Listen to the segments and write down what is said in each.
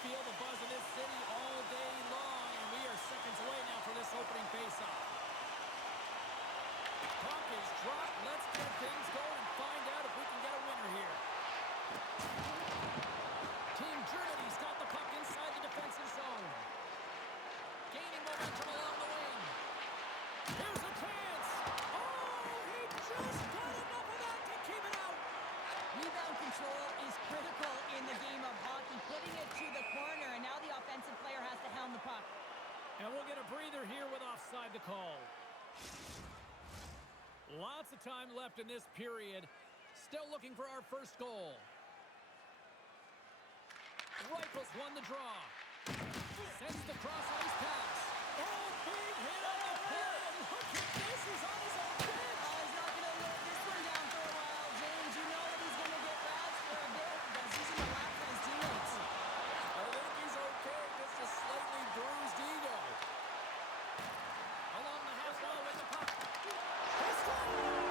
feel the buzz in this city all day long, and we are seconds away now for this opening faceoff. Puck is dropped. Let's get things going and find out if we can get a winner here. Team Germany's got the puck inside the defensive zone. Gaining momentum along the wing. Here's a chance. Oh, he just got enough of that to keep it out. Rebound control is critical in the game of hockey. Putting it to the corner, and now the offensive player has to helm the puck. And we'll get a breather here with offside the call. Lots of time left in this period. Still looking for our first goal. Rifles won the draw. Sends the cross-ice pass. Oh, big hit on the play. Look at this. He's on his own bench. Oh, he's not going to let this one down for a while, James. You know that he's going to get razzed for a bit because he's in the lap for his teammates. I think he's okay. Just a slightly bruised ego. Along the half wall with the puck. He scored!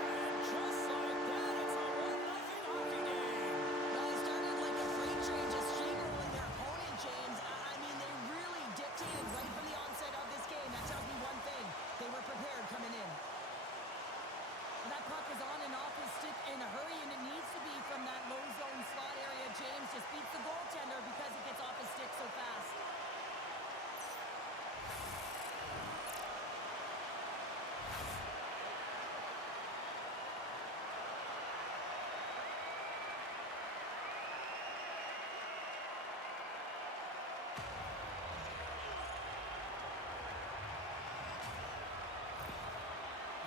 And just like that, it's a 1-0 hockey game. Well, it started like a freight train just steamrolling their opponent, James. I mean, they really dictated right from the onset of this game. That tells me one thing. They were prepared coming in. That puck is on and off his stick in a hurry, and it needs to be from that low zone slot area. James just beats the goaltender because it gets off his stick so fast.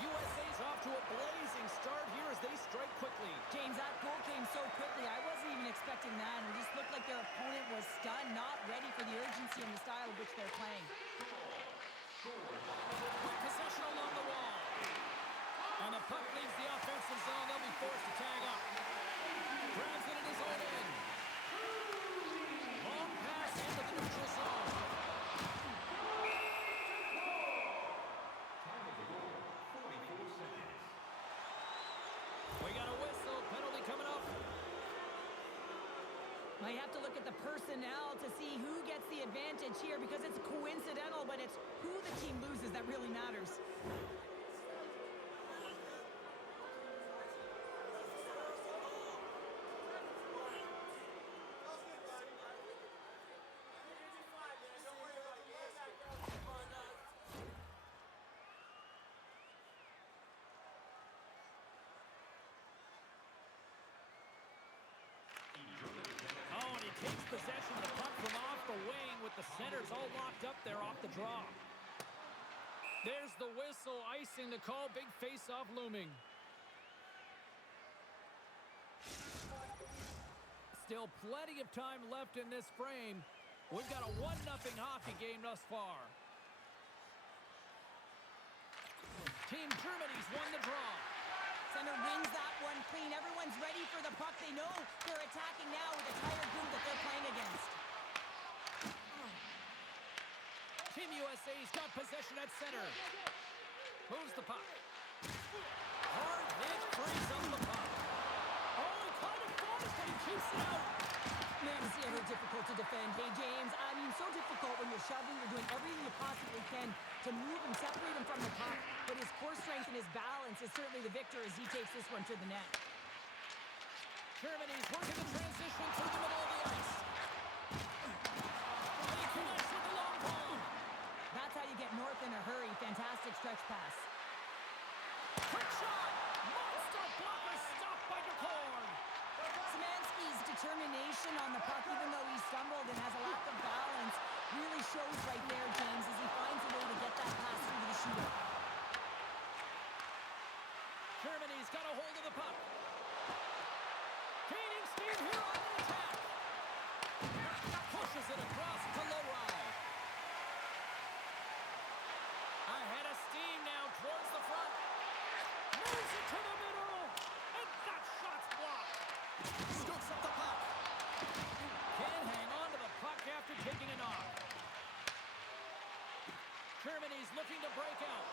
USA's off to a blazing start here as they strike quickly. James, that goal came so quickly. I wasn't even expecting that. It just looked like their opponent was stunned, not ready for the urgency and the style of which they're playing. Quick possession along the wall. And the puck leaves the offensive zone. They'll be forced to tag up. Grabs it in his own end. Long pass into the neutral zone. We got a whistle. Penalty coming up. Might have to look at the personnel to see who gets the advantage here because it's coincidental, but it's who the team loses that really matters. Oh, and he takes possession of the puck from off the wing with the centers all locked up there off the draw. There's the whistle, icing the call. Big face-off looming. Still plenty of time left in this frame. We've got a 1-0 hockey game thus far. Team Germany's won the draw. Center wins that one clean. Everyone's ready for the puck. They know they're attacking now with the tired group that they're playing against. Team USA's got possession at center. Moves the puck. Hard hit, frees up the puck. Oh, he kind of forced it. He keeps it out. Man, it's ever difficult to defend. Hey, James, I mean, so difficult when you're shoving, you're doing everything you possibly can to move and separate him from the puck. But his core strength and his balance is certainly the victor as he takes this one to the net. Germany's working the transition through the middle of the ice. And he connects with the long ball. That's how you get north in a hurry. Fantastic stretch pass. Quick shot. Monster blocker stopped by DeCorn. Szymanski's determination on the puck, even though he stumbled and has a lack of balance, really shows right there, James, as he finds a way to get that pass through to the shooter. Germany's got a hold of the puck. Gaining steam here on the attack. Pushes it across to Lowry. Ahead of steam now towards the front. Moves it to the middle. And that shot's blocked. Scoops up the puck. Can't hang on to the puck after taking a knock. Germany's looking to break out.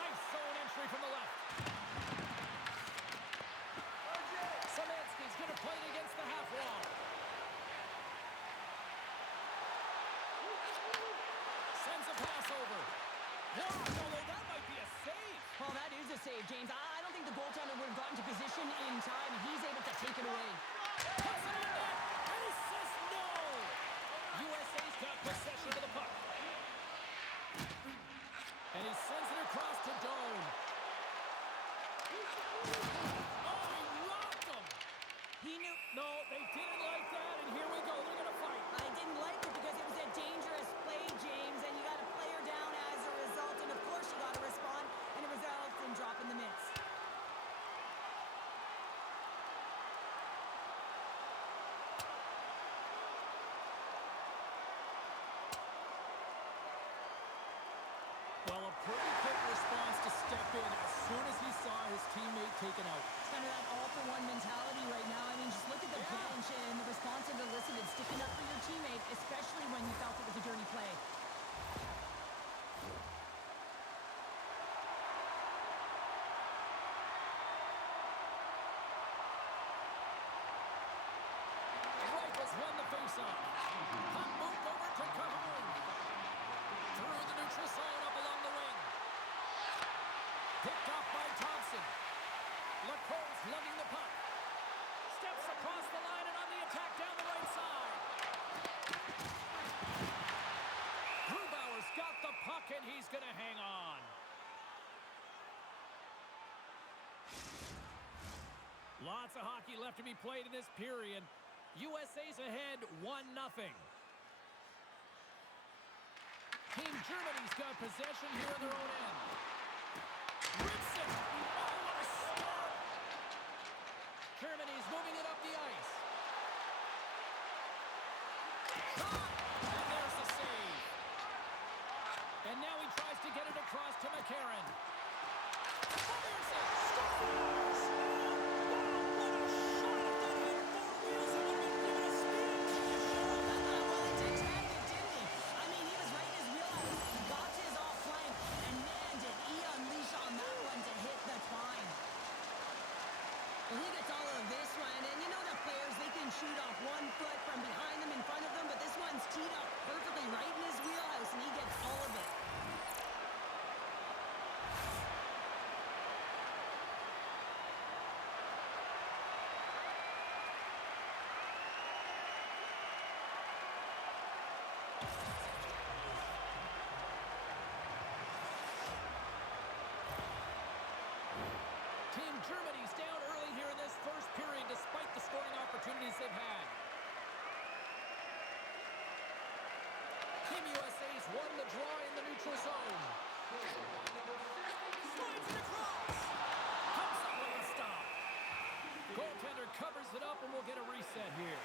Nice zone entry from the left. blocked, although that might be a save. Well, that is a save, James. I don't think the goaltender would have gotten to position in time, and he's able to take it away. Puts it on net, and he says no. USA's got possession of the puck. And he sends it across to Doan. Oh, he rocked him. He knew... No, they didn't like that, and here we go. They're going to fight. I didn't like it because it was a dangerous play, James, and you got a player down as a result, and of course you got to respond, and it results in dropping the mitts. Well, a pretty quick response to step in as soon as he saw his teammate taken out. It's kind of that all-for-one mentality right now. I mean, just look at the bench and the response and elicited, sticking up for your teammate, especially when you felt it was a dirty play. Rifles won the faceoff. Puck moved over to Cahoon. Through the neutral zone up along the wing. Picked off by Thompson. Lacroix lugging the puck. Steps across the line and on the attack down the right side. Grubauer's got the puck and he's going to hang on. Lots of hockey left to be played in this period. USA's ahead 1-0. Team Germany's got possession here in their own end. Rips it! Oh, what a start! Germany's moving it up the ice. Shot! And there's the save. And now he tries to get it across to McCarron. Fires it! Scores! Well, he gets all of this one, and you know the players, they can shoot off 1 foot from behind them, in front of them, but this one's teed up perfectly right in his wheelhouse, and he gets all of it. Team Germany's down early here in this first period despite the scoring opportunities they've had. Team USA's won the draw in the neutral zone. Slides it across. Comes up with a stop. Goaltender covers it up and we'll get a reset here.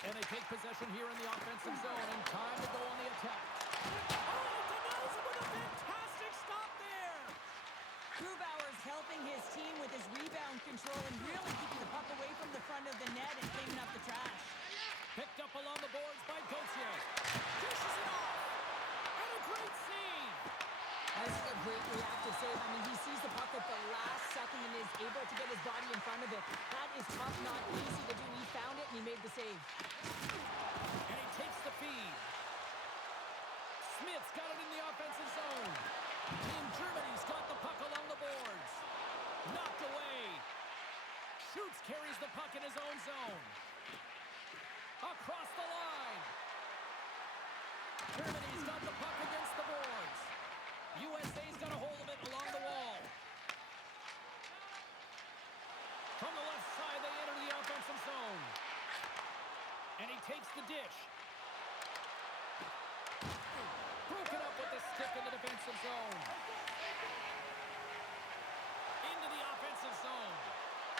And they take possession here in the offensive zone, and time to go on the attack. Oh, denies it with a fantastic stop there! Grubauer's helping his team with his rebound control and really keeping the puck away from the front of the net and cleaning up the trash. Picked up along the boards by Gauthier. Dishes it off! And a great save! This is a great reactive save. I mean, he sees the puck at the last second and is able to get his body in front of it. That is tough, not easy to do. He found it and he made the save. And he takes the feed. Smith's got it in the offensive zone. Team Germany's got the puck along the boards. Knocked away. Shoots, carries the puck in his own zone. Across the line. Germany's got the puck against the boards. USA's got a hold of it along the wall. From the left side, they enter the offensive zone. And he takes the dish. Broken up with the stick in the defensive zone. Into the offensive zone.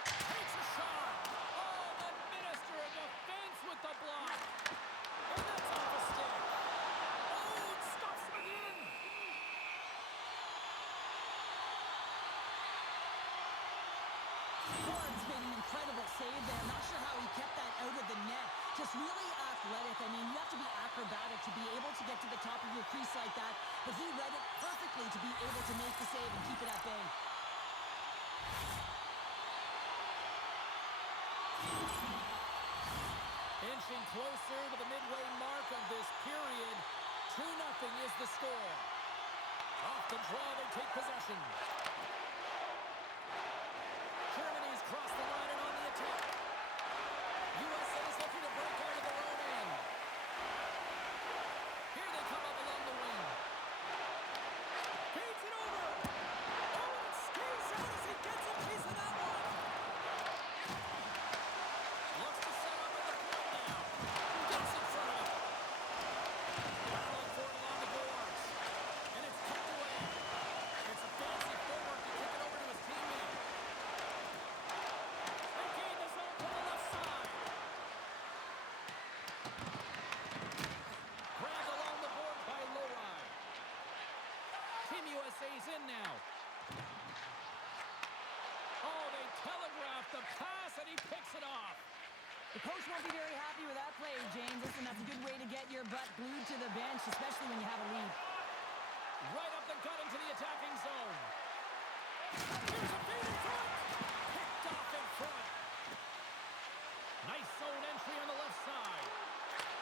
Takes a shot. Oh, the minister of defense with the block. And that's off the stick. Oh, it stops him again. Forbes made an incredible save there. Not sure how he kept that out of the net. Just really athletic. I mean, you have to be acrobatic to be able to get to the top of your crease like that. But he read it perfectly to be able to make the save and keep it at bay. Inching closer to the midway mark of this period. 2-0 is the score. Off the draw, they take possession. Germany's crossed the line and on the attack. USA is looking to break out of their own end. Here they come up along the wing. Feeds it over. Oh, and it skates out as he gets a piece of that one. Looks to set up at the point now. Gets in front of it. Battling for it along the boards. And it's tucked away. It's a fancy forward to kick it over to his teammate. They gain the zone to the left side. Grabbed along the board by Lowry. Team USA's in now. Oh, they telegraphed the pass, and he picks it off. The coach won't be very happy with that play, James. Listen, that's a good way to get your butt glued to the bench, especially when you have a lead. Right up the gut into the attacking zone. Here's a feed in front. Picked off in front. Nice zone entry on the left side.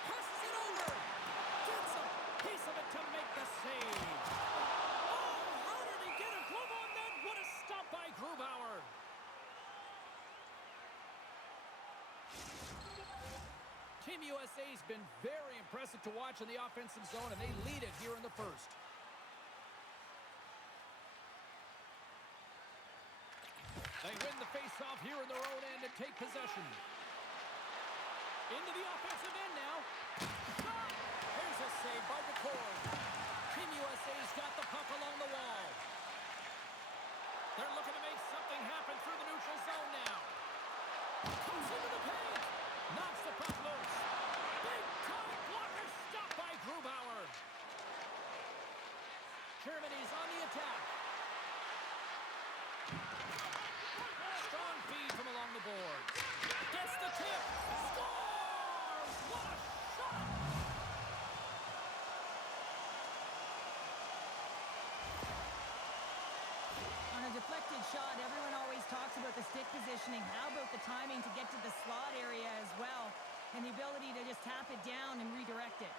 Passes it over. Gets a piece of it to make the save. Oh, how did he get a glove on that? What a stop by Grubauer. Team USA's been very impressive to watch in the offensive zone, and they lead it here in the first. They win the face-off here in their own end and take possession. Into the offensive end now. Shot! Here's a save by McCord. Team USA's got the puck along the wall. They're looking to make something happen through the neutral zone now. Comes into the paint. Knocks the puck loose. Big-time blocker stopped by Grubauer. Germany's on the attack. Strong feed from along the boards. Gets the tip. Scores! What a shot! On a deflected shot, everyone always talks about the stick positioning. How about the timing to get to the slot area as well, and the ability to just tap it down and redirect it.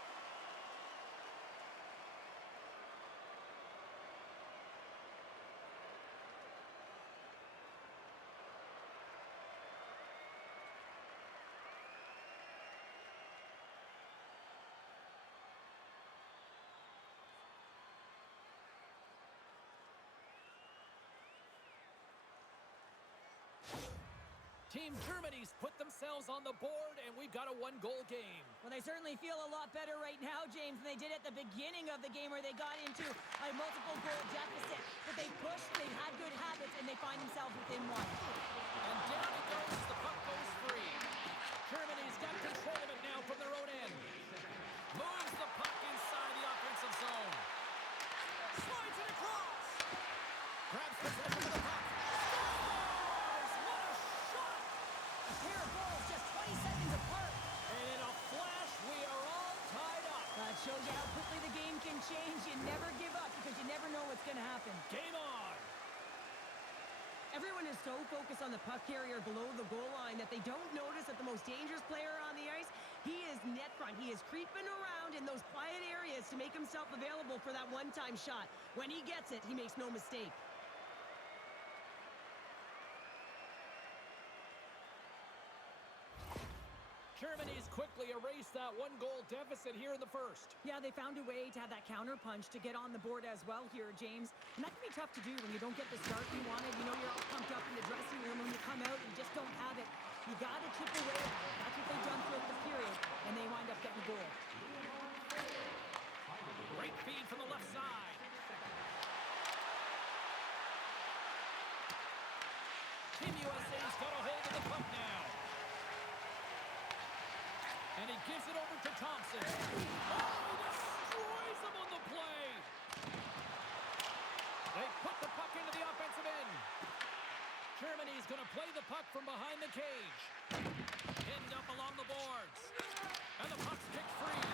Team Germany's put themselves on the board, and we've got a one-goal game. Well, they certainly feel a lot better right now, James, than they did at the beginning of the game where they got into a multiple-goal deficit. But they pushed, they had good habits, and they find themselves within one. And down it goes as the puck goes free. Germany's got control of it now from their own end. Moves the puck inside the offensive zone. Slides it across. Grabs possession of the puck. Scores! What a shot! A pair of goals just 20 seconds apart. And in a flash, we are all tied up. That shows you how quickly the game can change. You never give up because you never know what's going to happen. Game on. Everyone is so focused on the puck carrier below the goal line that they don't notice that the most dangerous player on the ice, he is net front. He is creeping around in those quiet areas to make himself available for that one-time shot. When he gets it, he makes no mistake. Germany's quickly erased that one-goal deficit here in the first. Yeah, they found a way to have that counter punch to get on the board as well here, James. And that can be tough to do when you don't get the start you wanted. You know, you're all pumped up in the dressing room. When you come out, you just don't have it. You got to chip away at it. That's what they've done throughout the period, and they wind up getting a goal. Great feed from the left side. Team USA's got a hold of the puck now. And he gives it over to Thompson. Oh, he destroys him on the play. They put the puck into the offensive end. Germany's going to play the puck from behind the cage. Pinned up along the boards. And the puck's kicked free.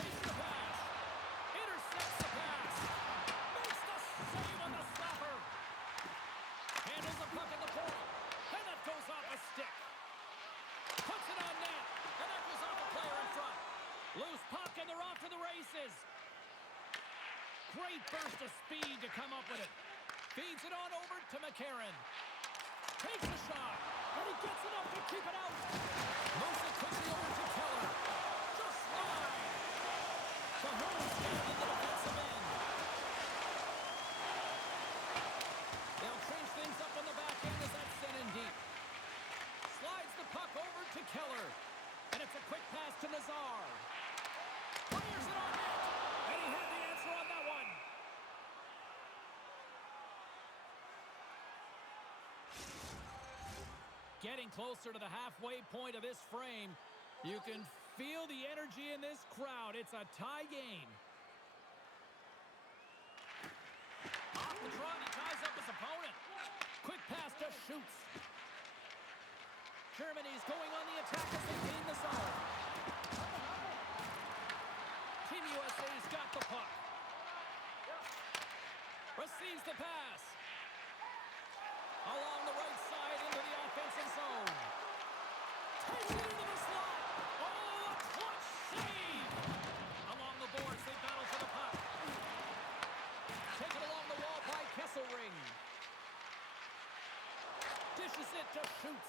Takes the pass. Intercepts the pass. Makes the save on the stopper. Handles the puck at the point. And that goes off a Great burst of speed to come up with it. Feeds it on over to McCarron. Takes a shot, and he gets enough to keep it out. Moves it quickly over to Keller. Just wide. The hose down in the defensive end. They'll change things up on the back end as that's sent in deep. Slides the puck over to Keller. And it's a quick pass to Nazar. Fires it on net. And he had the answer on that one. Getting closer to the halfway point of this frame. You can feel the energy in this crowd. It's a tie game. Off the draw, he ties up his opponent. Quick pass to Schutz. Germany's going on the attack as they gain the zone. Team USA's got the puck. Receives the pass. Along the right side into the offensive zone. Takes it into the slot. Oh, a clutch save. Along the boards, they battle for the puck. Taken along the wall by Kesselring. Dishes it to Schutz.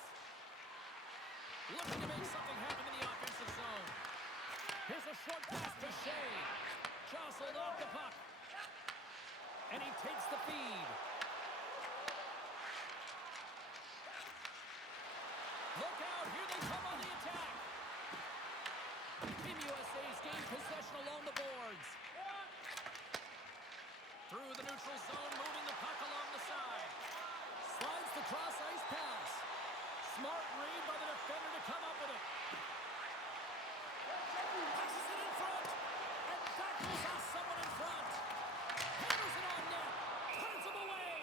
Looking to make something happen in the offensive zone. Here's a short pass to Shea. Jostled off the puck. And he takes the feed. Look out, here they come on the attack. Team USA's gained possession along the boards. Through the neutral zone, moving the puck along the side. Slides the cross-ice pass. Smart read by the defender to come up with it. Passes it in front. And tackles off someone in front. Hammers it on net. Turns him away.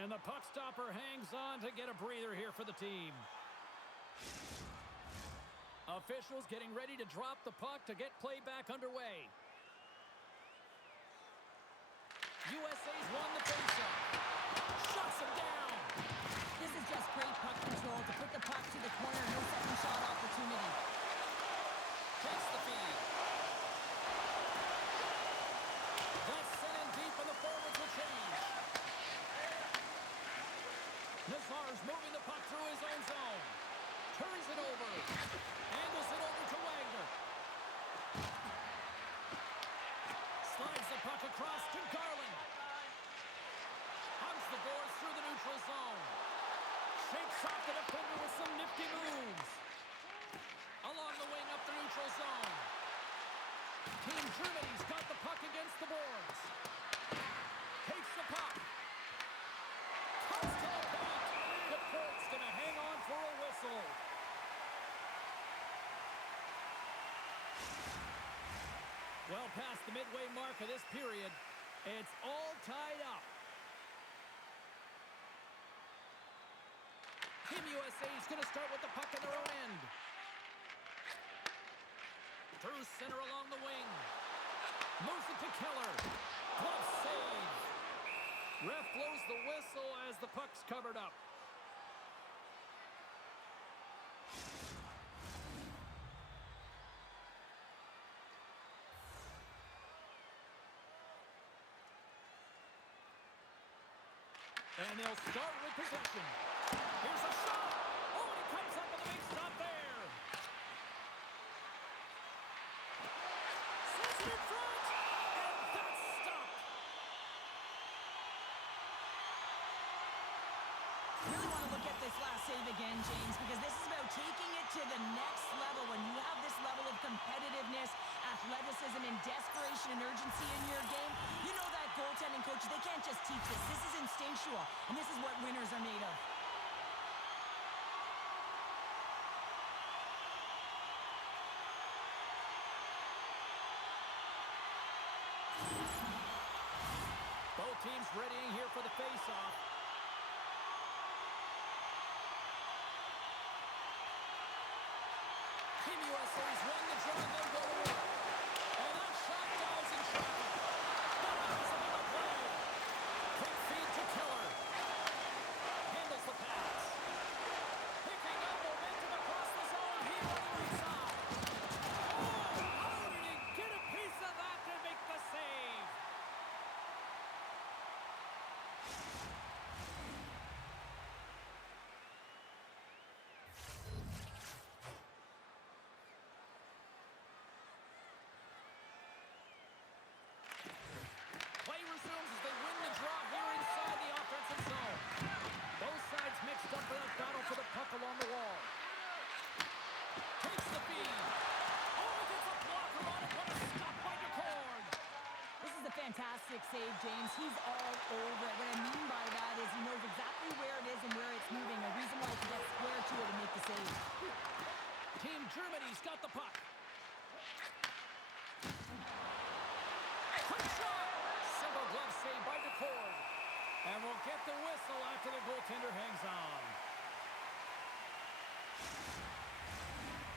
And the puck stopper hangs on to get a breather here for the team. Officials getting ready to drop the puck to get play back underway. USA's won the faceoff. Shuts him down. This is just great puck control to put the puck to the corner. No second shot opportunity. Takes the feed. That's sent in deep and the forwards will change. Nazar's moving the puck through his own zone. Turns it over. Angles it over to Wagner. Slides the puck across to Garland. Hugs the boards through the neutral zone. Shakes off the defender with some nifty moves. Along the wing up the neutral zone. Team Germany's got the puck against the boards. Takes the puck. Cuts to the paint. The Colts gonna hang on for a whistle. Well past the midway mark of this period, it's all tied up. Team USA is going to start with the puck in their own end. Through center along the wing. Moves it to Keller. Glove save. Ref blows the whistle as the puck's covered up. And they'll start with possession. Here's a shot. Oh, and he comes up with a big stop there. Sends it in front. And that's stopped. Really want to look at this last save again, James, because this is about taking it to the next level. When you have this level of competitiveness, athleticism, and desperation and urgency in your game, you know that goaltending coaches, they can't just teach this. This is instinctual, and this is what winners are made of. Both teams readying here for the face-off. Team USA's won the draw and they'll go to work. And that shot dives in traffic. That has another play. Quick feed to Keller. Handles the pass. Picking up momentum across the zone here on the right side. Oh, how did he get a piece of that to make the save? fantastic save, James. He's all over it. What I mean by that is he knows exactly where it is and where it's moving. A reason why he can get square to it and make the save. Team Germany's got the puck. Quick shot! Single glove save by DeCord. And we'll get the whistle after the goaltender hangs on.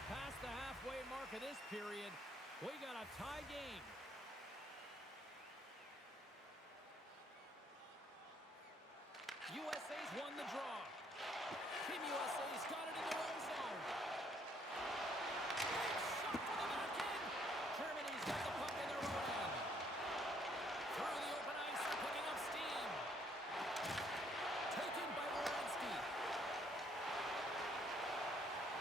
Past the halfway mark of this period, we got a tie game. USA's won the draw. Team USA's got it in their own zone. Big shot to the back end. Germany's got the puck in their own end. Through the open ice, they're picking up steam. Taken by Wierenski.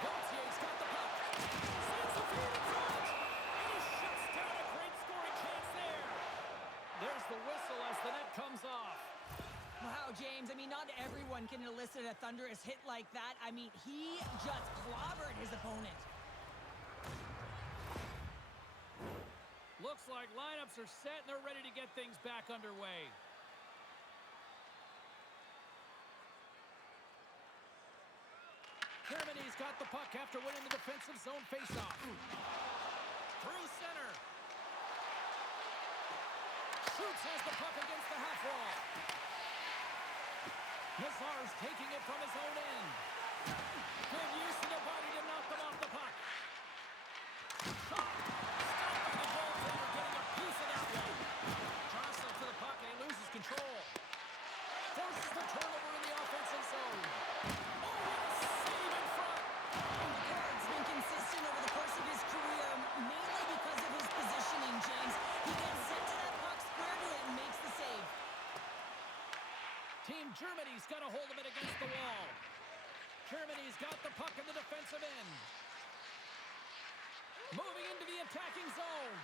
Gautier's got the puck. Sends the feed in front. And he shuts down a great scoring chance there. There's the whistle as the net comes off. Wow, James, I mean, not everyone can elicit a thunderous hit like that. I mean, he just clobbered his opponent. Looks like lineups are set and they're ready to get things back underway. Germany's got the puck after winning the defensive zone faceoff. Through center. Schutz has the puck against the half wall. Nazar's taking it from his own end. Good use of the body to knock them off the puck. Shot. Stopped by the goaltender, getting a piece of that one. Johnson to the puck and he loses control. Forces the turnover in the offensive zone. Oh, what a save in front. Picard's been consistent over the course of his career, mainly because of his positioning, James. He gets sent to that puck, square to it, and makes the save. Team Germany's got a hold of it against the wall. Germany's got the puck in the defensive end. Moving into the attacking zone.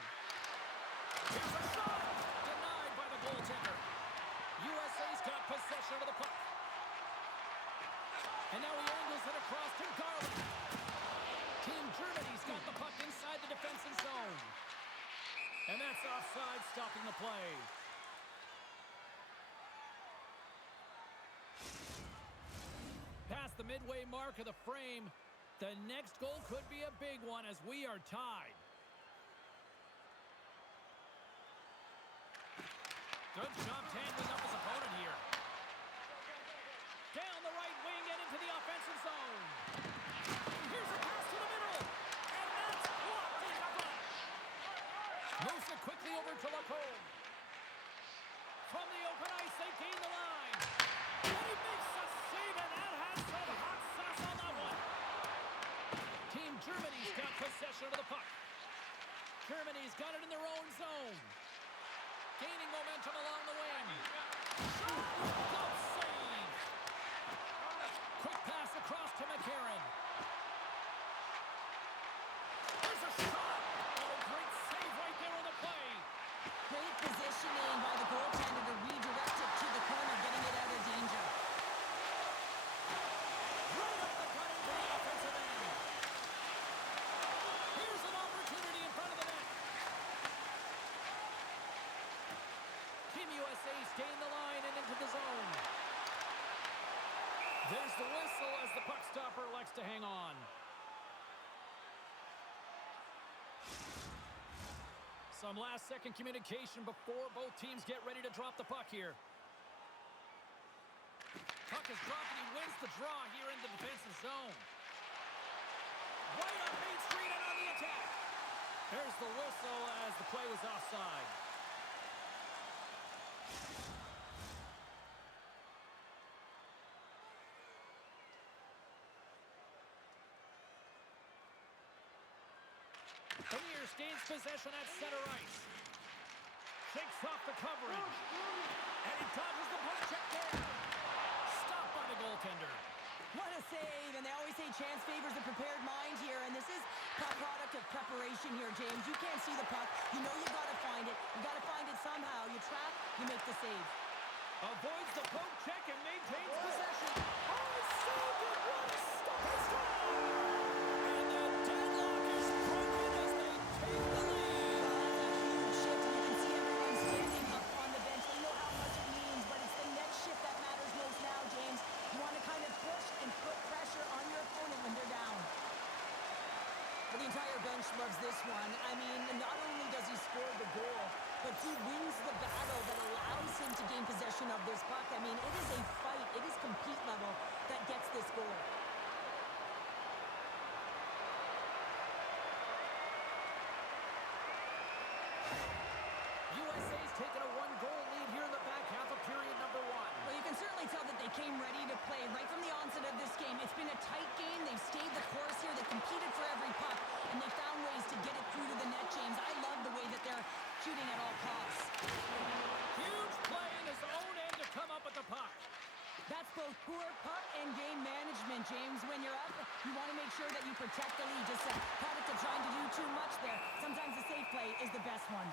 Here's a shot! Denied by the goaltender. USA's got possession of the puck. And now he angles it across to Garland. Team Germany's got the puck inside the defensive zone. And that's offside, stopping the play. Past the midway mark of the frame, the next goal could be a big one as we are tied. Good job tangling up his opponent here. Down the right wing and into the offensive zone. Here's a pass to the middle. And that's blocked in front. Moves it quickly over to Lacombe. From the open ice, they gain the line. And he makes a save, and that has some hot sauce on that one. Team Germany's got possession of the puck. Germany's got it in their own zone. Gaining momentum along the wing. Glove save. Quick pass across to McCarron. There's a shot. Oh, great save right there on the play. Great positioning by the goaltender to redirect it to the corner, getting it out of danger. Right up the gut into the offensive end. Here's an opportunity in front of the net. Team USA's gained the line and into the zone. There's the whistle as the puck stopper elects to hang on. Some last-second communication before both teams get ready to drop the puck here. Puck is dropped and he wins the draw here in the defensive zone. Right on Main Street and on the attack. There's the whistle as the play was offside. Beniers gains possession at center ice. Shakes off the coverage. And he dodges the poke check there. Stopped by the goaltender. What a save, and they always say chance favors the prepared mind here, and this is a product of preparation here, James. You can't see the puck. You know you've got to find it. You've got to find it somehow. You trap, you make the save. Avoids the poke check and maintains possession. Oh, he saved it! What a stop! He scored! And the deadlock is broken as they take the lead. That's a huge shift, and you can see everyone standing up on the bench. loves this one. I mean, not only does he score the goal, but he wins the battle that allows him to gain possession of this puck. I mean, it is a fight. It is compete level that gets this goal. USA's taken a one-goal lead here in the back half of period number one. Well, you can certainly tell that they came ready to play right from the onset of this game. It's been a tight game. They've stayed the course here. They competed for every puck, and they found ways to get it through to the net, James. I love the way that they're shooting at all costs. Huge play in his own end to come up with the puck. That's both poor puck and game management, James. When you're up, you want to make sure that you protect the lead. Just a product of trying to do too much there. Sometimes the safe play is the best one.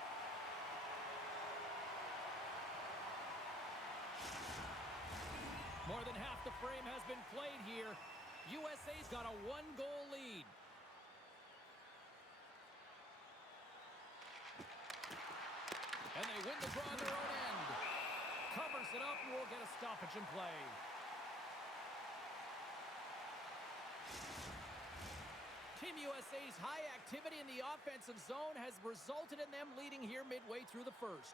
More than half the frame has been played here. USA's got a one-goal lead. And they win the draw on their own end. Covers it up and we'll get a stoppage in play. Team USA's high activity in the offensive zone has resulted in them leading here midway through the first.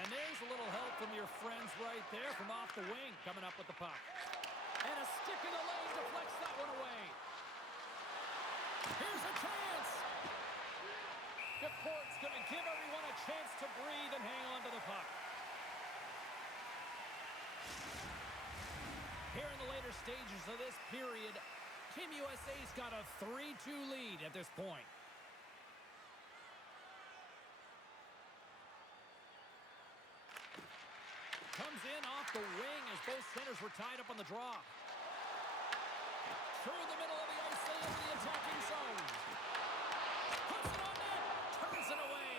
And there's a little help from your friends right there from off the wing coming up with the puck. And a stick in the lane deflects that one away. Here's a chance. DePort's going to give everyone a chance to breathe and hang on to the puck. Here in the later stages of this period, Team USA's got a 3-2 lead at this point. Comes in off the wing as both centers were tied up on the draw. Through the middle of the ice, they into the attacking zone. Puts it on net, turns it away.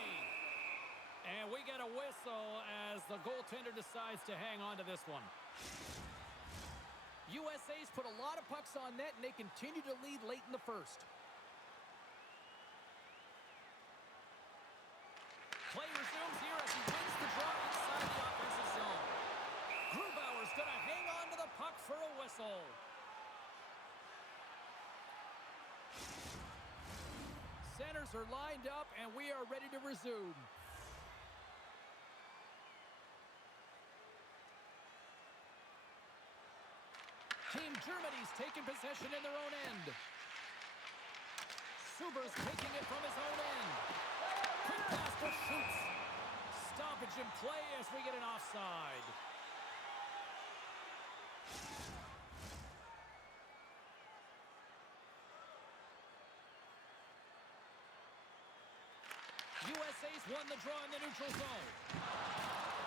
And we get a whistle as the goaltender decides to hang on to this one. USA's put a lot of pucks on net, and they continue to lead late in the first. Play resumes here as he wins the draw inside the offensive zone. Grubauer's going to hang on to the puck for a whistle. Centers are lined up, and we are ready to resume. Team Germany's taking possession in their own end. Suber's taking it from his own end. Quick pass to Schutz. Stoppage in play as we get an offside. USA's won the draw in the neutral zone.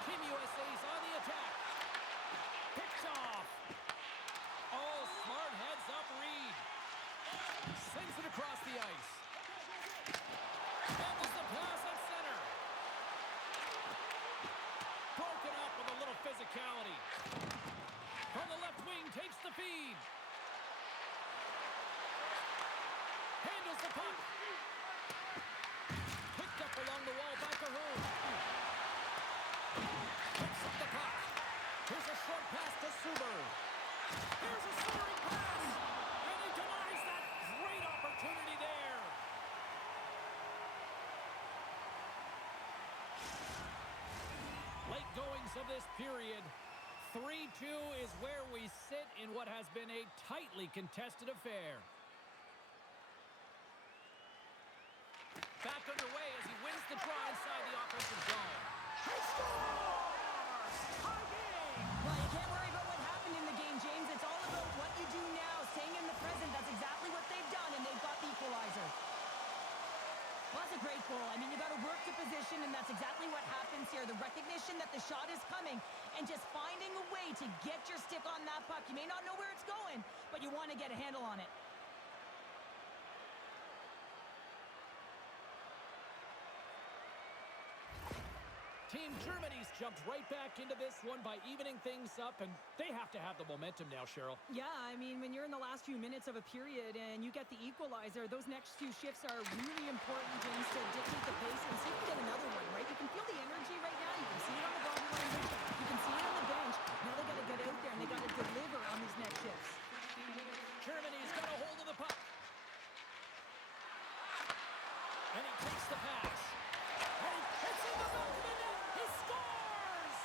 Team USA's on the attack. Picked off. Oh, smart heads up Reed. Sends it across the ice. Handles the pass at center. Broken up with a little physicality. From the left wing, takes the feed. Handles the puck. Picked up along the wall by Cahoon. Picks up the puck. Here's a short pass to Suber. Here's a soaring pass. And he denies that great opportunity there. Late goings of this period. 3-2 is where we sit in what has been a tightly contested affair. Back underway as he wins the draw inside the offensive zone. He scores! Tie game! Well, you can't worry about what happened in the game, James. It's all about what you do now, staying in the present. That's exactly what they've done, and they've got the equalizer. Well, that's a great goal. I mean, you got to work to position, and that's exactly what happens here. The recognition that the shot is coming and just finding a way to get your stick on that puck. You may not know where it's going, but you want to get a handle on it. Team Germany's jumped right back into this one by evening things up, and they have to have the momentum now, Cheryl. Yeah, I mean, when you're in the last few minutes of a period and you get the equalizer, those next few shifts are really important, James, to dictate the pace and see if you get another one, right? You can feel the energy right now. You can see it on the body language. You can see it on the bench. Now they got to get out there and they got to deliver on these next shifts. Germany's got a hold of the puck. And he takes the pass. And it's in the back of the net. He scores!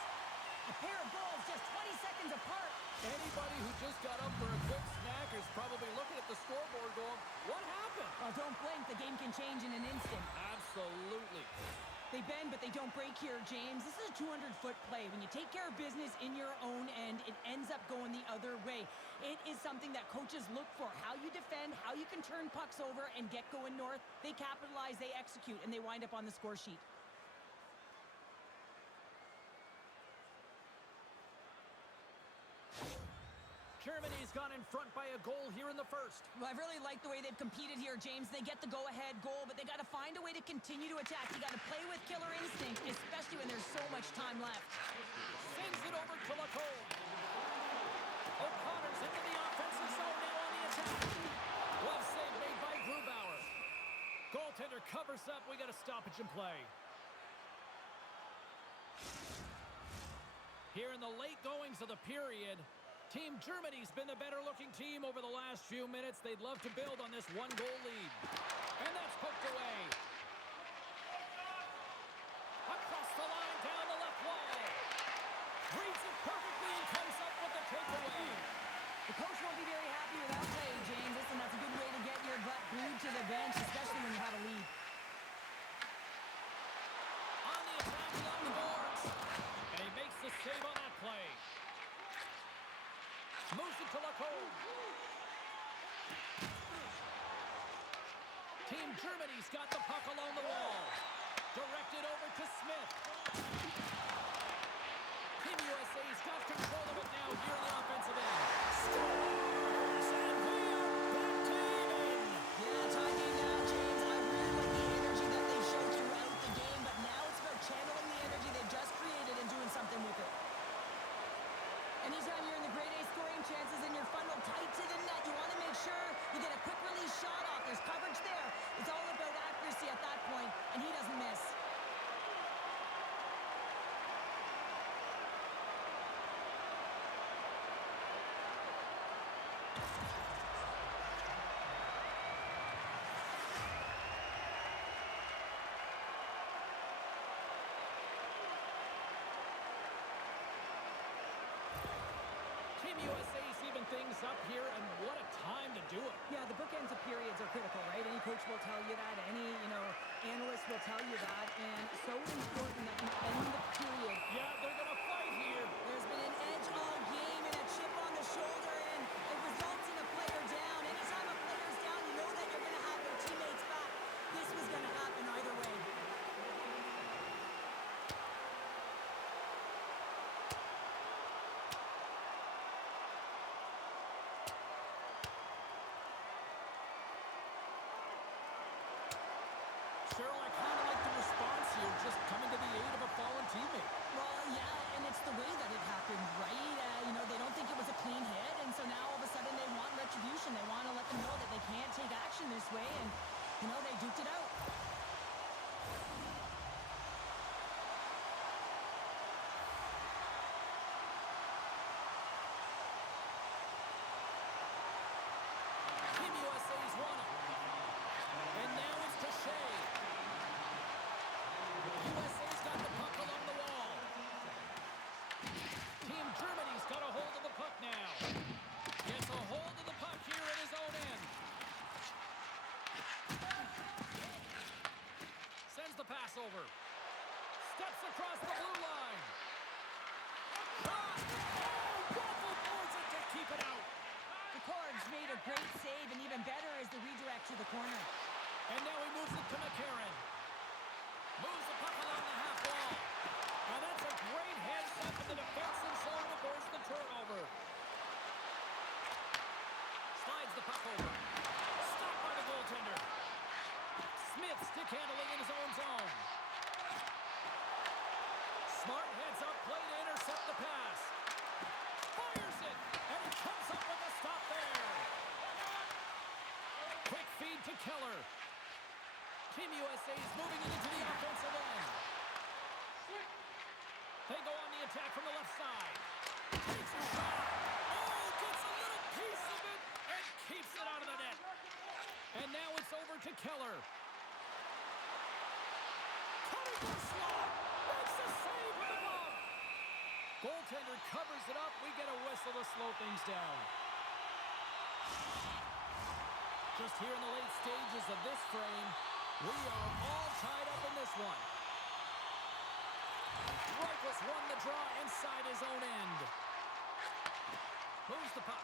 A pair of goals just 20 seconds apart. Anybody who just got up for a quick snack is probably looking at the scoreboard going, what happened? Well, don't blink. The game can change in an instant. Absolutely. They bend, but they don't break here, James. This is a 200-foot play. When you take care of business in your own end, it ends up going the other way. It is something that coaches look for. How you defend, how you can turn pucks over and get going north. They capitalize, they execute, and they wind up on the score sheet. Germany's gone in front by a goal here in the first. Well, I really like the way they've competed here, James. They get the go-ahead goal, but they got to find a way to continue to attack. You got to play with killer instinct, especially when there's so much time left. Sends it over to Lacombe. O'Connor's into the offensive zone now on the attack. Glove save made by Grubauer. Goaltender covers up. We got a stoppage in play. Here in the late goings of the period, Team Germany's been the better-looking team over the last few minutes. They'd love to build on this one-goal lead. And that's poked away. Across the line, down the left wall. Reads it perfectly and comes up with the takeaway. The coach won't be very happy with that play, James. Listen, that's a good way to get your butt glued to the bench, especially when you have a lead. On the attack along the boards. And he makes the save on that play. Moves it to Lacombe. Team Germany's got the puck along the wall. Directed over to Smith. Team USA's got control of it now here in the offensive end. Scores! And we are back to even. Yeah, tie game now, James. I really like the energy that they showed throughout the game, but now it's about channeling the energy they've just created and doing something with it. Anytime you're in the grade A scoring chances and you're funneled tight to the net, you want to make sure you get a quick release shot off. There's coverage there. It's all about accuracy at that point, and he doesn't miss. Team USA's even things up here, and what a time to do it. Yeah, the bookends of periods are critical, right? Any coach will tell you that. Any, analyst will tell you that. And so important that you end the period. Yeah, they're going to fight here. There's been an edge all game and a chip on the shoulder, and it results in a player down. Anytime a player's down, you know that you're going to have their teammates back. This was going to happen either way. Cheryl, I kind of like the response here, just coming to the aid of a fallen teammate. Well, yeah, and it's the way that it happened, right? They don't think it was a clean hit, and so now all of a sudden they want retribution. They want to let them know that they can't take action this way, and, they duked it out. Team USA's won it. And now it's to Shea. USA's got the puck along the wall. Team Germany's got a hold of the puck now. Gets a hold of the puck here at his own end. Sends the pass over. Steps across the blue line. Shot! Oh, Waffle boards it to keep it out. The Cords made a great save, and even better is the redirect to the corner. And now he moves it to McCarron. Moves the puck along the half wall. And that's a great heads up in the defensive zone to force the turnover. Slides the puck over. Stopped by the goaltender. Smith stick handling in his own zone. Smart heads up play to intercept the pass. Fires it. And he comes up with a stop there. Quick feed to Keller. Team USA is moving it into the offensive end. They go on the attack from the left side. Takes a shot. Oh, gets a little piece of it and keeps it out of the net. And now it's over to Keller. into the slot. Makes the save with the glove. Goaltender covers it up. We get a whistle to slow things down. Just here in the late stages of this frame, we are all tied up in this one. Reichels won the draw inside his own end. Moves the puck.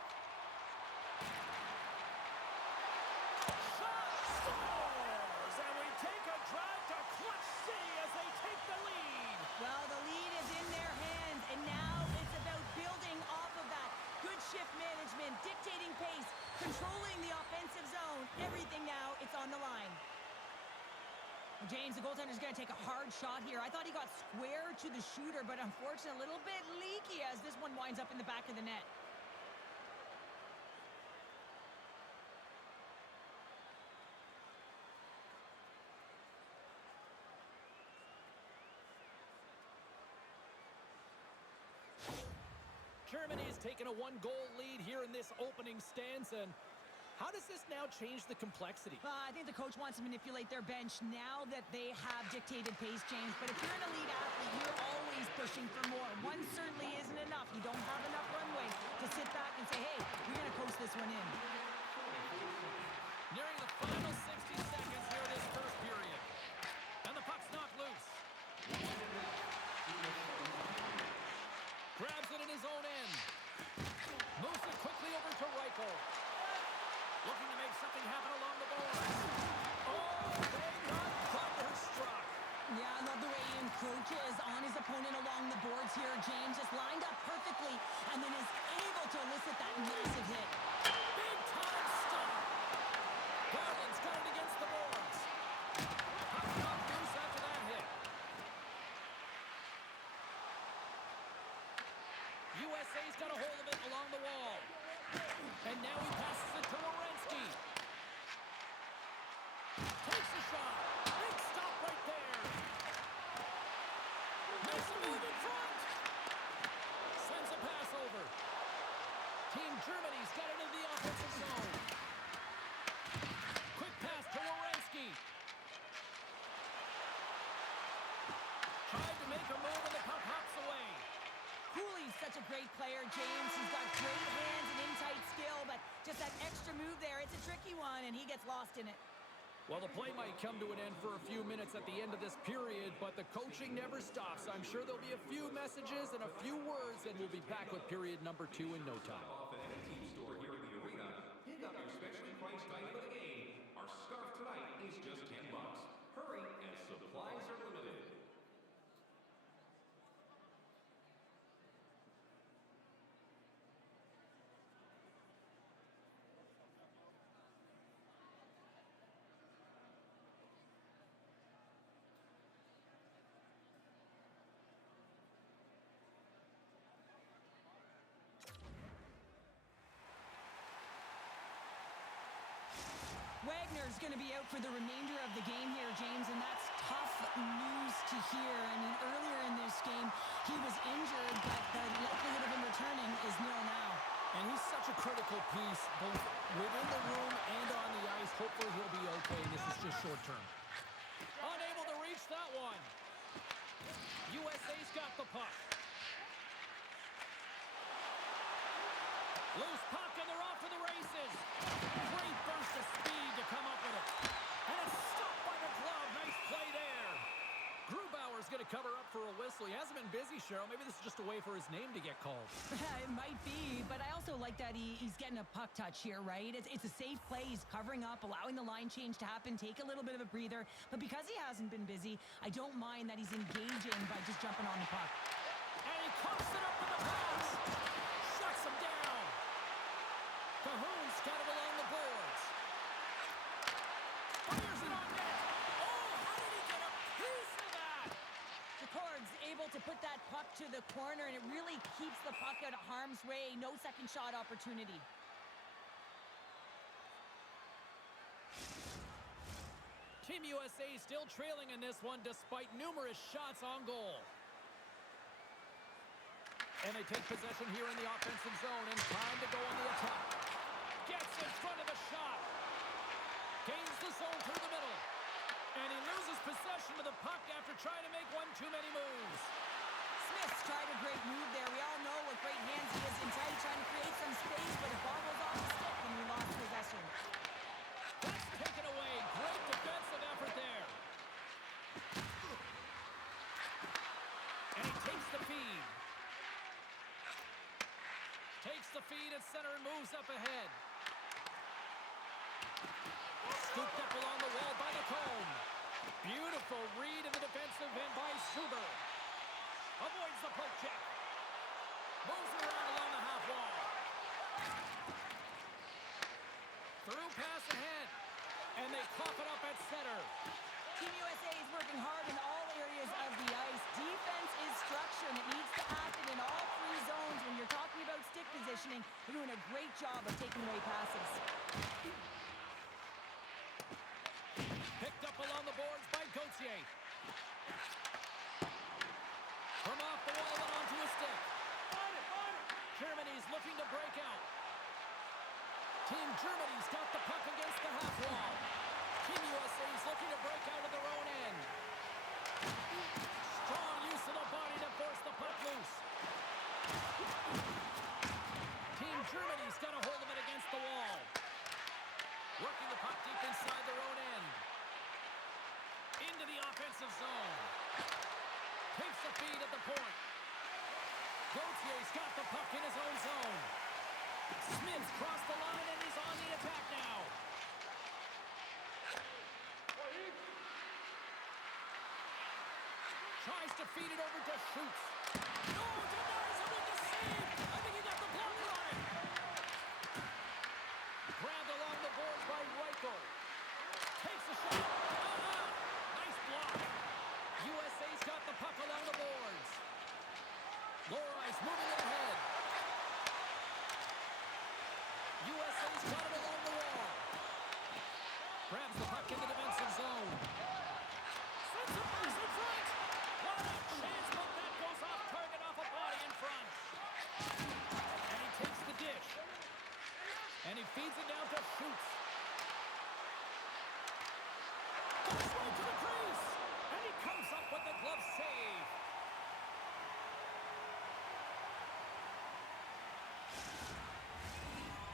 Shot scores! And we take a drive to clutch city as they take the lead. Well, the lead is in their hands, and now it's about building off of that. Good shift management, dictating pace, controlling the offensive zone. Everything now, it's on the line. James, the goaltender's going to take a hard shot here. I thought he got square to the shooter, but unfortunately a little bit leaky as this one winds up in the back of the net. Germany has taken a one-goal lead here in this opening stanza. And how does this now change the complexity? I think the coach wants to manipulate their bench now that they have dictated pace, James. But if you're an elite athlete, you're always pushing for more. One certainly isn't enough. You don't have enough runway to sit back and say, hey, we're going to coast this one in. Nearing the final 60 seconds here in this first period. And the puck's knocked loose. Grabs it in his own end. Moves it quickly over to Reichel. Looking to make something happen along the boards. Oh, they got thunderstruck. Yeah, I love the way he encroaches on his opponent along the boards here. James just lined up perfectly and then is able to elicit that massive hit. Big time stop. Garland's got it against the boards. Puck knocked loose after that hit. USA's got a hold of it along the wall. And now he passes it to Werenski. Takes a shot. Big stop right there. Makes a move in front. Sends a pass over. Team Germany's got it in the offensive zone. Quick pass to Werenski. Tried to make a move and the puck hops away. Cooley's such a great player, James. He's got great hands and in-tight skill, but just that extra move there, it's a tricky one, and he gets lost in it. Well, the play might come to an end for a few minutes at the end of this period, but the coaching never stops. I'm sure there'll be a few messages and a few words, and we'll be back with period number 2 in no time. Off at any team store here in the arena, pick up your specially priced item of the game. Our scarf tonight is just $10. Hurry, as supplies are limited. Wagner's going to be out for the remainder of the game here, James, and that's tough news to hear. I mean, earlier in this game, he was injured, but the likelihood of him returning is nil now. And he's such a critical piece, both within the room and on the ice. Hopefully he'll be okay. This is just short term. Unable to reach that one. USA's got the puck. Loose puck, and they're off to the races. Great burst of speed to come up with it. And it's stopped by the glove. Nice play there. Grubauer's going to cover up for a whistle. He hasn't been busy, Cheryl. Maybe this is just a way for his name to get called. It might be, but I also like that he's getting a puck touch here, right? It's a safe play. He's covering up, allowing the line change to happen, take a little bit of a breather. But because he hasn't been busy, I don't mind that he's engaging by just jumping on the puck. And he coughs it up with the pass. Shuts him down. Cahoon's got it along the boards. Fires it on net. Oh, how did he get a piece of that? Jacquard's able to put that puck to the corner, and it really keeps the puck out of harm's way. No second shot opportunity. Team USA still trailing in this one despite numerous shots on goal. And they take possession here in the offensive zone, and time to go on the attack. Gets in front of the shot. Gains the zone through the middle. And he loses possession of the puck after trying to make one too many moves. Smith's tried a great move there. We all know what great hands he is in tight, trying to create some space, but the ball goes off the stick and we lost possession. That's taken away. Great defensive effort there. And he takes the feed. Takes the feed at center and moves up ahead. Scooped up along the wall by the cone. Beautiful read in the defensive end by Suber. Avoids the poke check. Moves it around along the half wall. Through pass ahead. And they cough it up at center. Team USA is working hard in all areas of the ice. Defense is structure, and it needs to happen in all three zones. When you're talking about stick positioning, they're doing a great job of taking away passes. Picked up along the boards by Gauthier. From off the wall and onto a stick. Germany's looking to break out. Team Germany's got the puck against the half wall. Team USA's looking to break out of their own end. Strong use of the body to force the puck loose. Team Germany's got a hold of it against the wall. Working the puck deep inside their own end. Into the offensive zone. Takes the feed at the point. Gauthier's got the puck in his own zone. Smith's crossed the line and he's on the attack now. Tries to feed it over to Schutz. No, denies him with the save. I think he got the blocker on it. Grabbed along the boards by Reichel. Takes a shot. Nice block. USA's got the puck along the boards. Lohrein's moving it ahead. USA's got it along the wall. Grabs the puck in the defensive zone. Sends it first in front. What a chance, but that goes off target off a body in front. And he takes the dish. And he feeds it down to Schutz. Goes right to the crease. And he comes up with the glove save.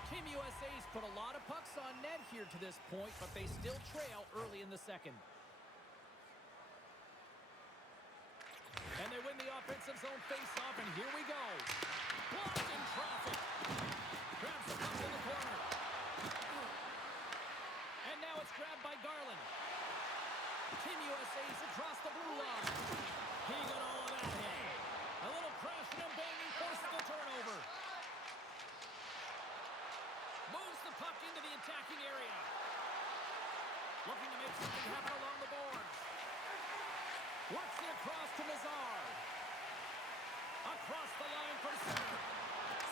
Team USA's put a lot of pucks on net here to this point, but they still trail early in the second. And they win the offensive zone face-off, and here we go. Blocked in traffic. Grabs the puck in the corner. And now it's grabbed by Garland. Team USA's across the blue line. He got all of that in. A little crashing and banging forces the turnover. Moves the puck into the attacking area. Looking to make something happen along the boards. Works it across to Nazar. Across the line from center.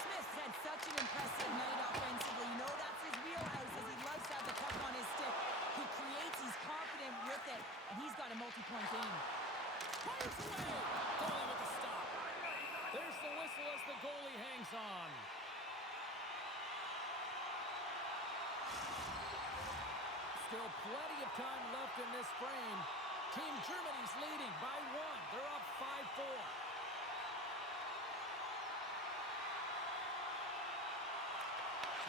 Smith's had such an impressive night offensively. You know that's his wheelhouse as he loves to have the puck on his stick. He creates, he's confident with it, and he's got a multi-point game. Fires away. Goalie with the stop. There's the whistle as the goalie hangs on. Still plenty of time left in this frame. Team Germany's leading by 1. They're up 5-4.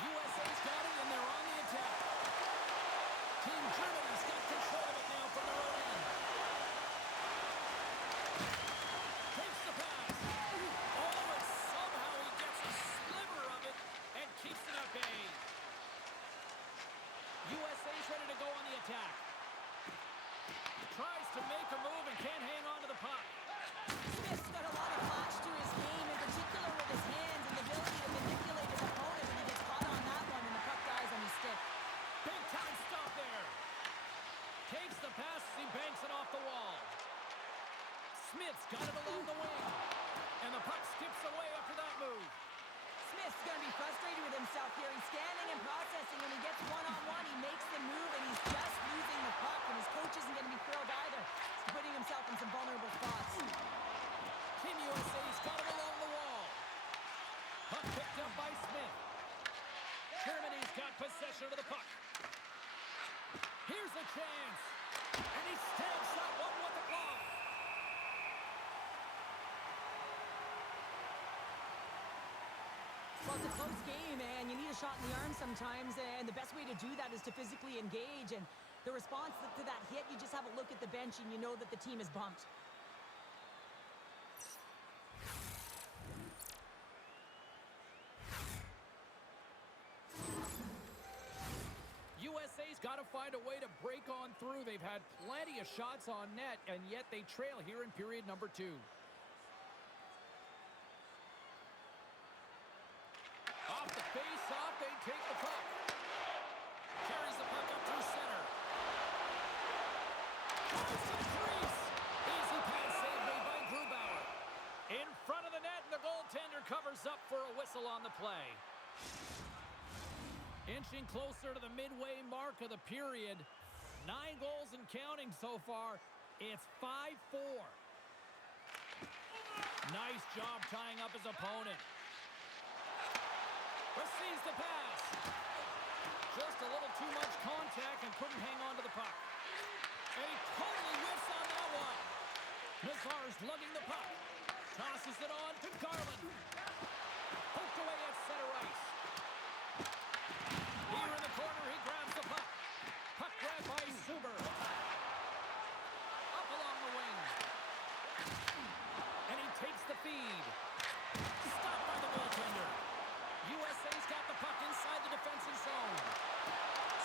USA's got it, and they're on the attack. Team Germany's got control of it now from their own end. Takes the pass. Oh, and somehow he gets a sliver of it and keeps it at bay. USA's ready to go on the attack. Tries to make a move and can't hang on to the puck. Smith's got a lot of flash to his game, in particular with his hands and the ability to manipulate his opponent when he gets caught on that one and the puck dies on his stick. Big time stop there. Takes the pass as he banks it off the wall. Smith's got it along the wing. And the puck skips away after that move. Smith's going to be frustrated with himself here. He's scanning and processing. When he gets one-on-one, he makes the move, and he's just losing the puck, and his coach isn't going to be thrilled either. He's putting himself in some vulnerable spots. Team USA's got it along the wall. Puck picked up by Smith. Germany's got possession of the puck. Here's a chance. And he stamps that one with the glove. Well, it's a close game, and you need a shot in the arm sometimes, and the best way to do that is to physically engage. And the response to that hit, you just have a look at the bench, and you know that the team is bumped. USA's got to find a way to break on through. They've had plenty of shots on net, and yet they trail here in period number 2. Off the face-off, they take the puck. Carries the puck up through center. Tries to crease. Easy pass save made by Grubauer. In front of the net, and the goaltender covers up for a whistle on the play. Inching closer to the midway mark of the period. 9 goals and counting so far. It's 5-4. Nice job tying up his opponent. Receives the pass. Just a little too much contact and couldn't hang on to the puck. And he totally whiffs on that one. Nazar's lugging the puck. Tosses it on to Garland. Poked away at center ice. Here in the corner, he grabs the puck. Puck grab by Suber. Up along the wing. And he takes the feed. Stopped by the goaltender. USA's got the puck inside the defensive zone.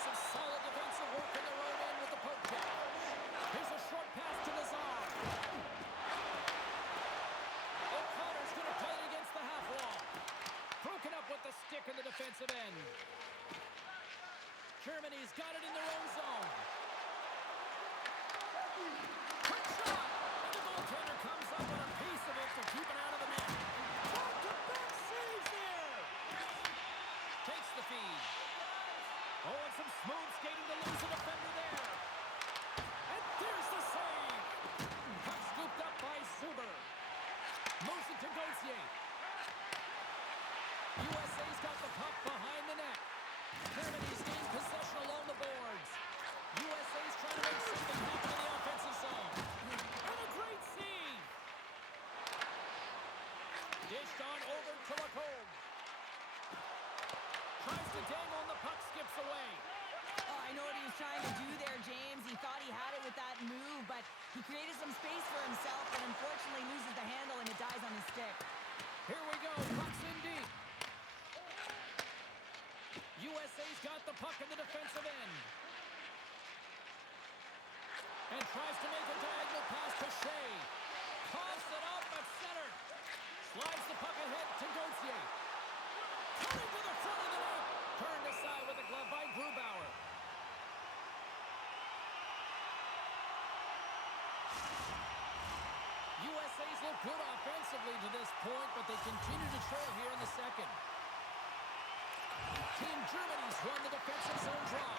Some solid defensive work in their own end with the poke check. Here's a short pass to Nazar. O'Connor's going to play it against the half wall. Broken up with the stick in the defensive end. Germany's got it in their own zone. Quick shot! And the goaltender comes up with a piece of it to keep it out of the net. Back-to-back saves there! Takes the feed. Oh, and some smooth skating to lose a defender there. And there's the save! Puck scooped up by Suber. Moves it to Gauthier. USA's got the puck behind the net. Germany's in possession along the boards. USA's trying to make something happen in the offensive zone. And a great save! Dished on over to Lacombe. Tries to dangle and the puck skips away. Oh, I know what he was trying to do there, James. He thought he had it with that move, but he created some space for himself and unfortunately loses the handle and it dies on his stick. Here we go. Puck's in deep. USA's got the puck in the defensive end. And tries to make a diagonal pass to Shea. Toss it up at center. Slides the puck ahead to Gauthier. Coming to the front of the net. Turned aside with a glove by Grubauer. USA's look good offensively to this point, but they continue to trail here in the second. Team Germany's won the defensive zone draw.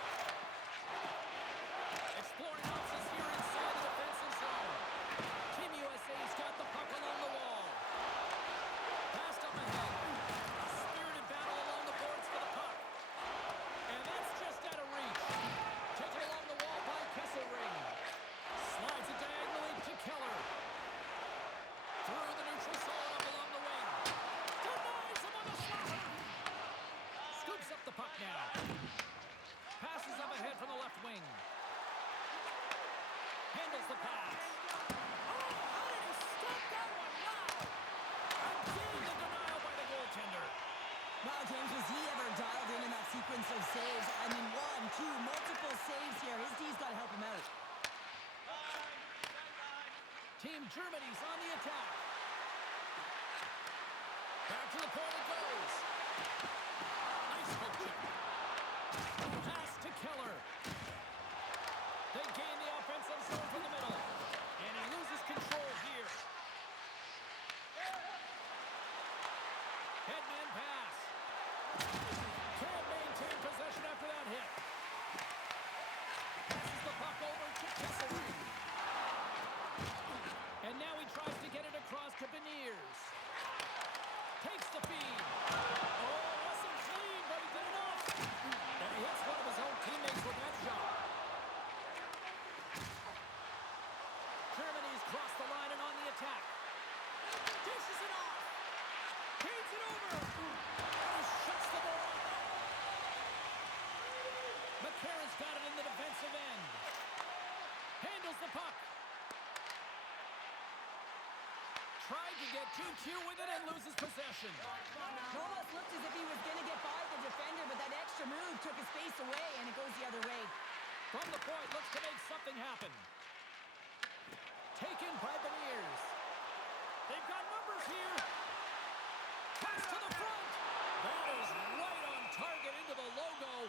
Exploring options here inside the defensive zone. Team USA's got the puck along the wall. Passed up ahead. A spirited battle along the boards for the puck. And that's just out of reach. Taken along the wall by Kesselring. Slides it diagonally to Keller. Through the neutral zone up along the wing. Denies him on the slaughter. Scoops up the puck now. Passes up ahead from the left wing. Handles the pass. Oh, how did he stop that one? Wow! Again, the denial by the goaltender. Wow, James, was he ever dialed in that sequence of saves? I mean, 1, 2, multiple saves here. His D's got to help him out. Team Germany's on the attack. Back to the point it goes. Nice hook check. Pass to Keller. They gain the offensive zone from the middle. And he loses control here. Headman pass. Can't maintain possession after that hit. Passes the puck over to Kesselring. And now he tries to get it across to Beniers. Takes the feed. Oh, wasn't clean, but he did enough. And he hits one of his own teammates with that shot. attack. Dishes it off. Feeds it over. And he shuts the ball off. McCarron's got it in the defensive end. Handles the puck. Tried to get too cute with it and loses possession. It almost looked as if he was going to get by the defender, but that extra move took his face away, and it goes the other way. From the point, looks to make something happen. Taken by Beniers. They've got numbers here. Pass to the front. That is right on target into the logo.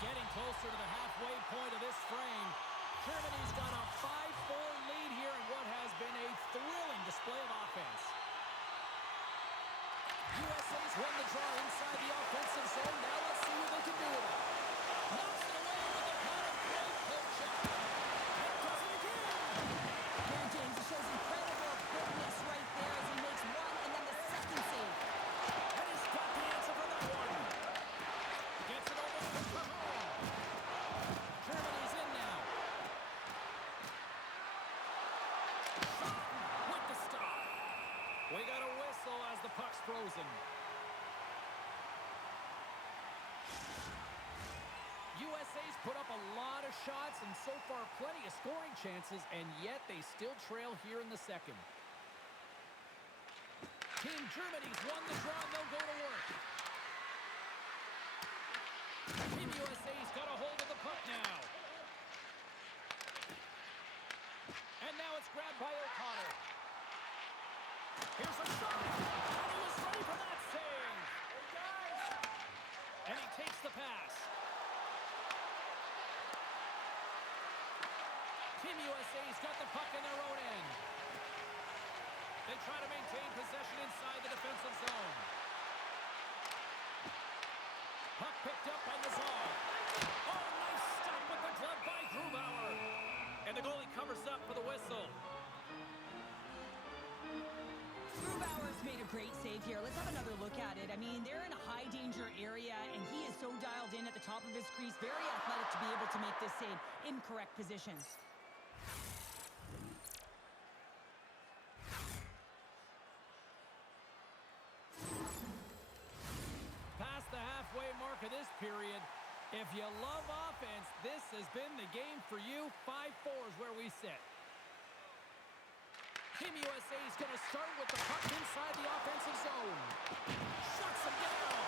Getting closer to the halfway point of this frame. Germany's got a 5-4 lead here in what has been a thrilling display of offense. USA's won the draw inside the offensive zone. Now let's see what they can do with it. Knocks it away with the kind of great pull check. And does it again. Here, James, he shows incredible quickness right there as he makes one and then the second save. And he's got the answer for that one. Gets it over to Cajon. Germany's in now. Shot with the stop. We got a whistle as the puck's frozen. USA's put up a lot of shots and so far plenty of scoring chances, and yet they still trail here in the second. Team Germany's won the draw and they'll go to work. Team USA's got a hold of the puck now. And now it's grabbed by O'Connor. Here's a shot. And he was ready for that save. And he takes the pass. Team USA's got the puck in their own end. They try to maintain possession inside the defensive zone. Puck picked up by Nazar. Oh, nice stop with the glove by Grubauer. And the goalie covers up for the whistle. Grubauer's made a great save here. Let's have another look at it. I mean, they're in a high-danger area, and he is so dialed in at the top of his crease. Very athletic to be able to make this save in correct positions. Past the halfway mark of this period. If you love offense, this has been the game for you. 5-4 is where we sit. Team USA is going to start with the puck inside the offensive zone. Shuts him down.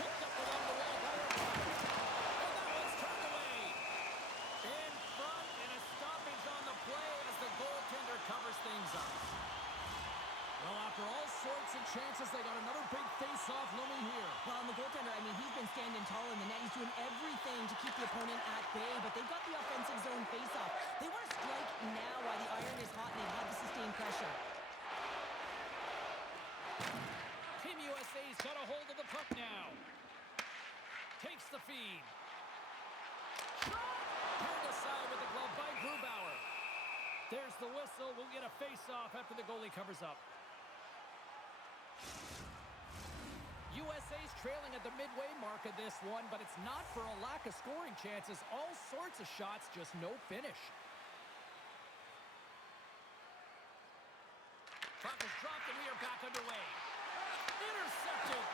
Picked up along the wall by O'Connor. And that one's turned away. In front and a stoppage on the play as the goaltender covers things up. Well, after all sorts of chances, they got another big face-off looming here. Well, and the goaltender, I mean, he's been standing tall in the net. He's doing everything to keep the opponent at bay, but they've got the offensive zone face-off. They want to strike now while the iron is hot and they have to sustain pressure. Team USA's got a hold of the puck now. Takes the feed. Turned aside with the glove by Grubauer. There's the whistle. We'll get a face-off after the goalie covers up. USA's trailing at the midway mark of this one, but it's not for a lack of scoring chances. All sorts of shots, just no finish. Puck is dropped and we are back underway. Intercepted.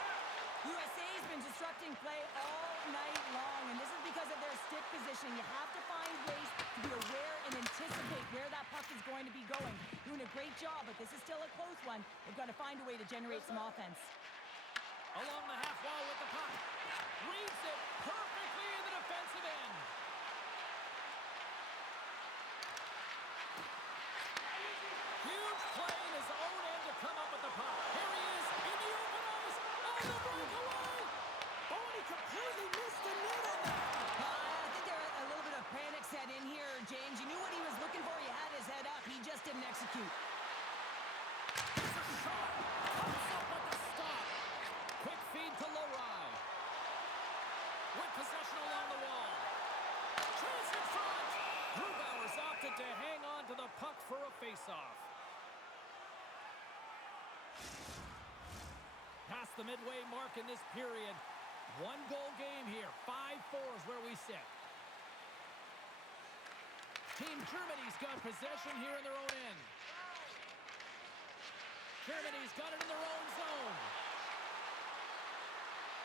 USA's been disrupting play all night long, and this is because of their stick position. You have to find ways to be aware and anticipate where that puck is going to be going. Doing a great job, but this is still a close one. They've got to find a way to generate some offense. Along the half wall with the puck. Reads it perfectly in the defensive end. Huge play in his own end to come up with the puck. Here he is in the open ice. On the breakaway. Oh, and he completely missed the net on that. I think there a little bit of panic set in here, James. You knew what he was looking for. He had his head up. He just didn't execute. It's a shot. Comes up with the stop. Quick feed to Lowry. With possession along the wall. Chase in front. Grubauer's opted to hang on to the puck for a faceoff. Past the midway mark in this period. One-goal game here. 5-4 is where we sit. Team Germany's got possession here in their own end. Germany's got it in their own zone.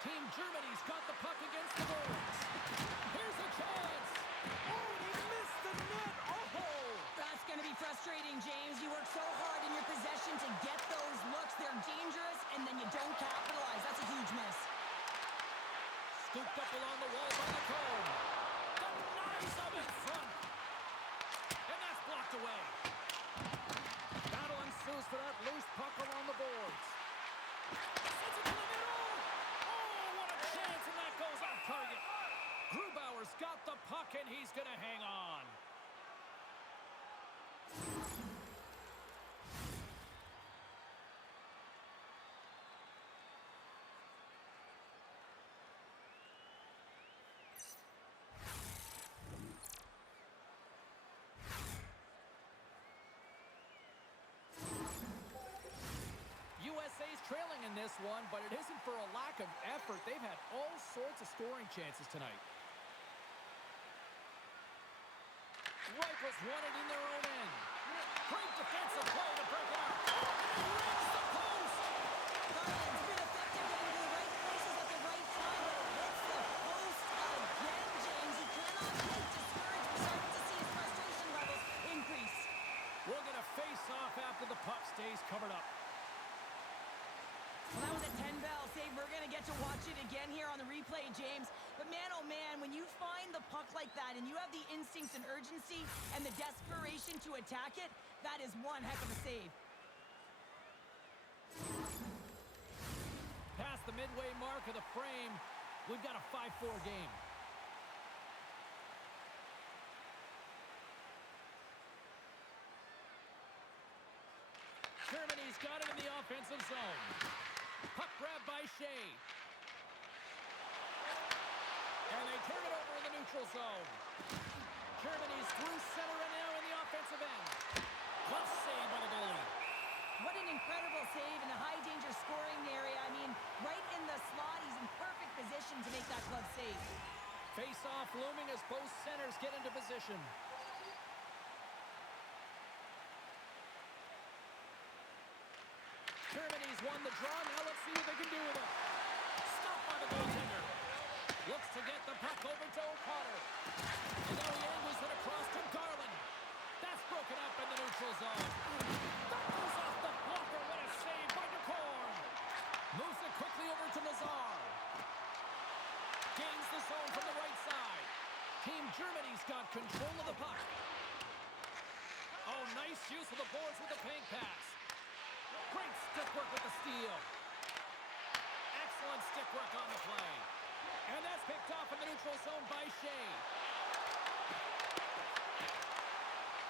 Team Germany's got the puck against the boards. Here's a chance. Oh, he missed the net. Oh! That's going to be frustrating, James. You work so hard in your possession to get those looks. They're dangerous, and then you don't capitalize. That's a huge miss. Scooped up along the wall by the cone. Denies him in front. And that's blocked away. Battle ensues for that loose puck along the boards. Sends it to the middle. Oh, what a chance, and that goes off target. Grubauer's got the puck, and he's going to hang on. USA's trailing in this one, but it isn't for a lack of effort. They've had all sorts of scoring chances tonight. Rifles won it in their own end. Great defensive play to break it up. And he rings the post. Garland's been effective getting to the right places at the right time, but it hits the post again, James. He cannot get discouraged. We're starting to see his frustration levels increase. We'll get a face-off after the puck stays covered up. Well, that was a 10-bell save. We're going to get to watch it again here on the replay, James. But man, oh man, when you find the puck like that and you have the instincts and urgency and the desperation to attack it, that is one heck of a save. Past the midway mark of the frame, we've got a 5-4 game. Germany's got it in the offensive zone. Puck grab by Shea. And they turn it over in the neutral zone. Germany's through center and now in the offensive end. Glove save by the goalie. What an incredible save in a high-danger scoring area. I mean, right in the slot, he's in perfect position to make that glove save. Face-off looming as both centers get into position. Germany's won the draw. Now let's see what they can do with it. Stopped by the goaltender. Looks to get the puck over to O'Connor. And now he angles it across to Garland. That's broken up in the neutral zone. That goes off the blocker. What a save by DeCorn. Moves it quickly over to Lazar. Gains the zone from the right side. Team Germany's got control of the puck. Oh, nice use of the boards with the paint pass. Great stick work with the steal. Excellent stick work on the play. And that's picked off in the neutral zone by Shea.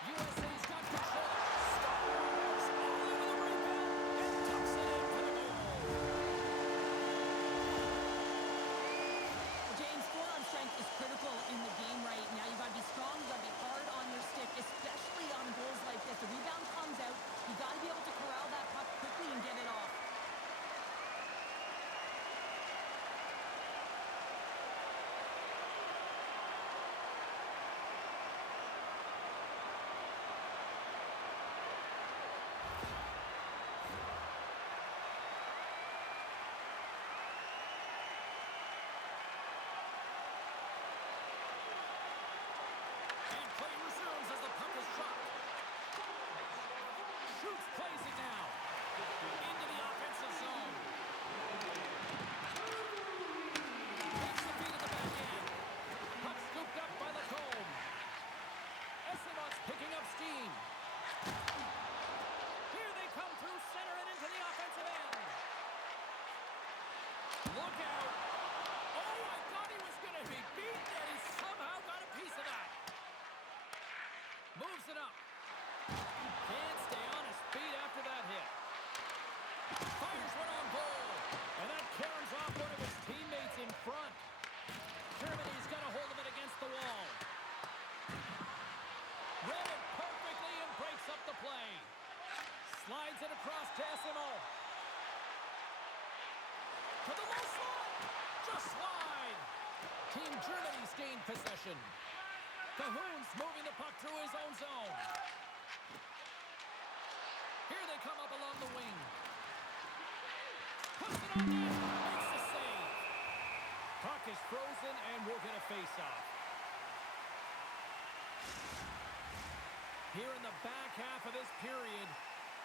USA's got control. Scores! All over the rebound and tucks it in for the goal. Well, James, forearm strength is critical in the game right now. You've got to be strong, you've got to be hard on your stick, especially on goals like this. The rebound comes out, you've got to be able to corral that puck quickly and get it off. Team Germany's gained possession. Cahoon's moving the puck through his own zone. Here they come up along the wing. Puts it on net. Makes the save. Puck is frozen and we'll get a face-off. Here in the back half of this period,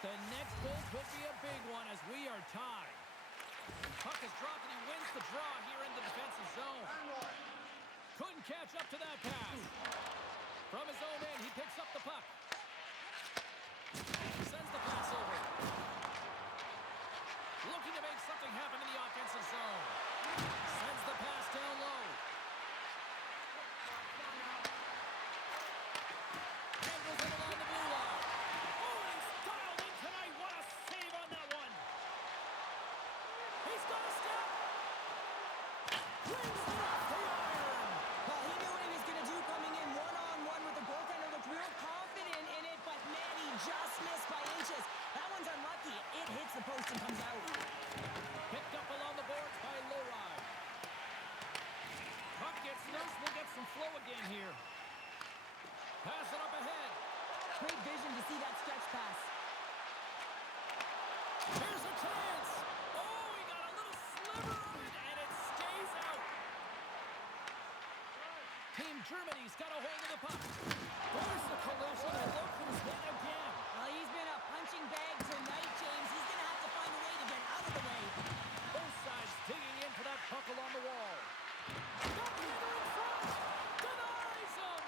the next goal could be a big one as we are tied. Puck is dropped and he wins the draw here in the defensive zone. Couldn't catch up to that pass. From his own end, he picks up the puck. Sends the pass over. Looking to make something happen in the offensive zone. Sends the pass down low. Handles it along the blue line. Oh, he's dialed in tonight. What a save on that one. He's got a step. Brings it off the iron. Well, he knew what he was going to do coming in one-on-one with the goaltender. Looked real confident in it, but man, he just missed by inches. That one's unlucky. It hits the post and comes out. Picked up along the boards by Lowride. Puck gets loose. We'll get some flow again here. Pass it up ahead. Great vision to see that stretch pass. Here's a chance. Oh, he got a little sliver of it, and it stays out. Team Germany's got a hold of the puck. There's the collision, and look who's hit again. Well, he's been a punching bag tonight, James. He's going to have to find a way to get out of the way. Both sides digging in for that puck along the wall. Goaltender in front. Denies him.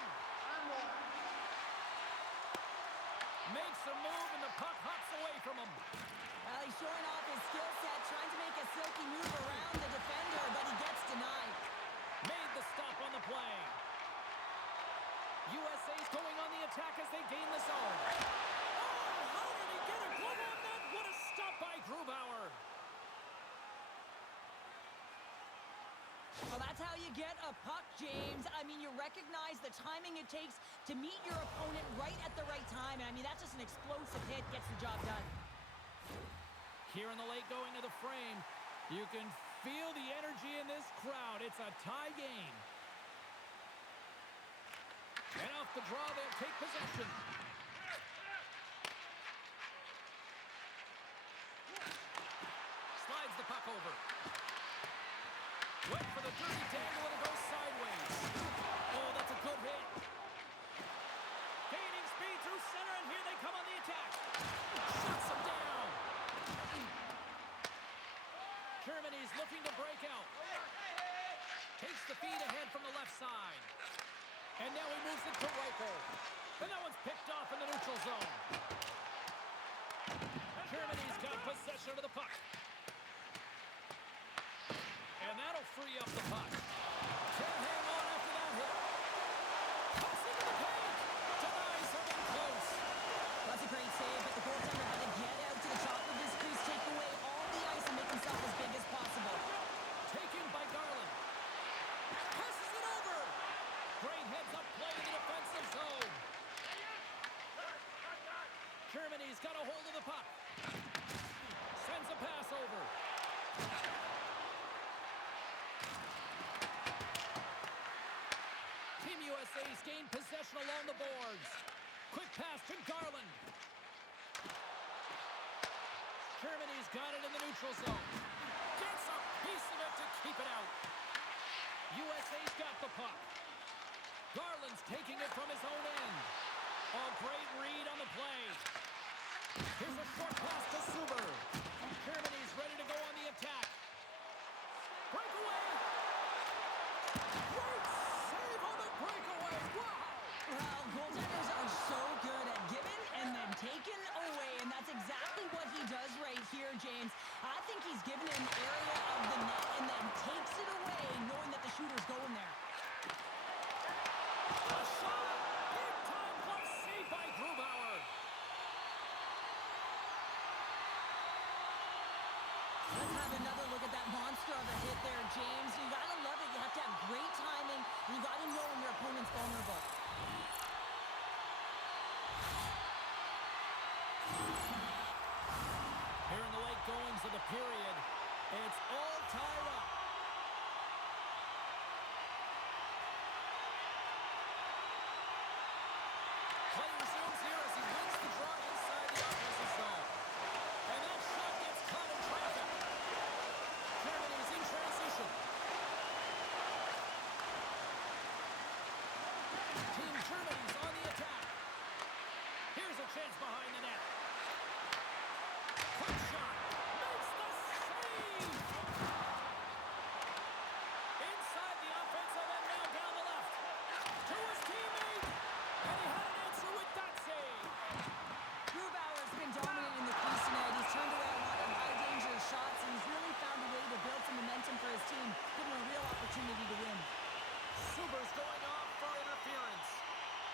Makes a move, and the puck hops away from him. Well, he's showing off his skill set, trying to make a silky move around the defender, but he gets denied. Made the stop on the play. USA's going on the attack as they gain the zone. Oh, how did he get a glove on that? What a stop by Grubauer. Well, that's how you get a puck, James. I mean, you recognize the timing it takes to meet your opponent right at the right time. And I mean, that's just an explosive hit, gets the job done. Here in the late going to the frame, you can feel the energy in this crowd. It's a tie game. And off the draw, they'll take possession. Slides the puck over. Went for the dirty dangle and it goes sideways. Oh, that's a good hit. Gaining speed through center, and here they come on the attack. Shuts them down. Germany's looking to break out. Takes the feed ahead from the left side. And now he moves it to Reichel. And that one's picked off in the neutral zone. Germany's got possession of the puck. And that'll free up the puck. Can't hang on after that hit. Pucks into the paint. Denies something close. That's a great save, but the goaltender had to get out to the top of his crease, take away all the ice, and make himself as big as possible. Taken by Garland. Passes it over. Great heads-up play in the defensive zone. Germany's got a hold of the puck. Sends a pass over. Team USA's gained possession along the boards. Quick pass to Garland. Germany's got it in the neutral zone. Gets a piece of it to keep it out. USA's got the puck. Garland's taking it from his own end. A great read on the play. Here's a short pass to Suber. Germany's ready to go on the attack. Breakaway. Great save on the breakaway. Wow. Well, goaltenders are so good at giving and then taking away, and that's exactly what he does right here, James. I think he's given an area of the net and then takes it away, knowing that the shooter's going there. A shot. Big time glove save by Grubauer. Let's have another look at that monster of a hit there, James. You gotta love it. You have to have great timing, and you gotta know when your opponent's vulnerable. Here in the late goings of the period, it's all tied up. chance behind the net. Quick shot. Makes the save. Inside the offensive end now down the left. To his teammate. And he had an answer with that save. Grubauer's been dominant in the crease tonight. He's turned away a lot of high-danger shots, and he's really found a way to build some momentum for his team, give him a real opportunity to win. Suber's going off for interference.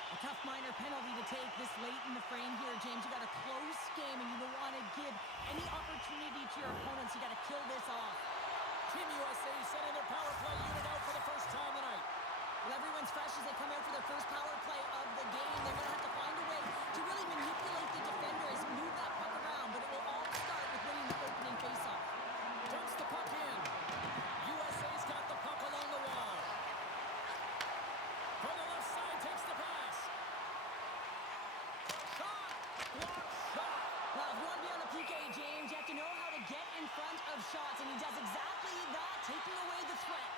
A tough minor penalty to take this late in the frame here, James. You got a close game, and you don't want to give any opportunity to your opponents. You got to kill this off. Team USA sending their power play unit out for the first time tonight. Well, everyone's fresh as they come out for their first power play of the game. They're going to have to find a way to really manipulate the defenders, move that puck around, but it will all start with winning the opening faceoff. Dumps the puck in. USA's got the puck along the wall. From the left side, takes the pass. Shot! Block shot! Well, if you want to be on the PK, James, you have to know how to get in front of shots, and he does exactly that, taking away the threat.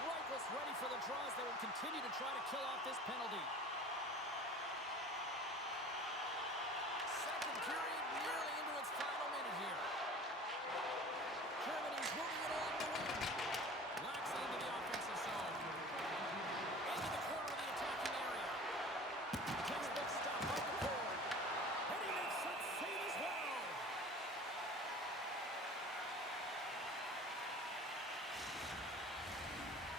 Reichels ready for the draws. They will continue to try to kill off this penalty. Second period nearly into its final minute here. Germany's moving it along the wing. Lacks into the offensive zone. Into the corner of the attacking area. Textbook stop by the board. And he makes that save as well.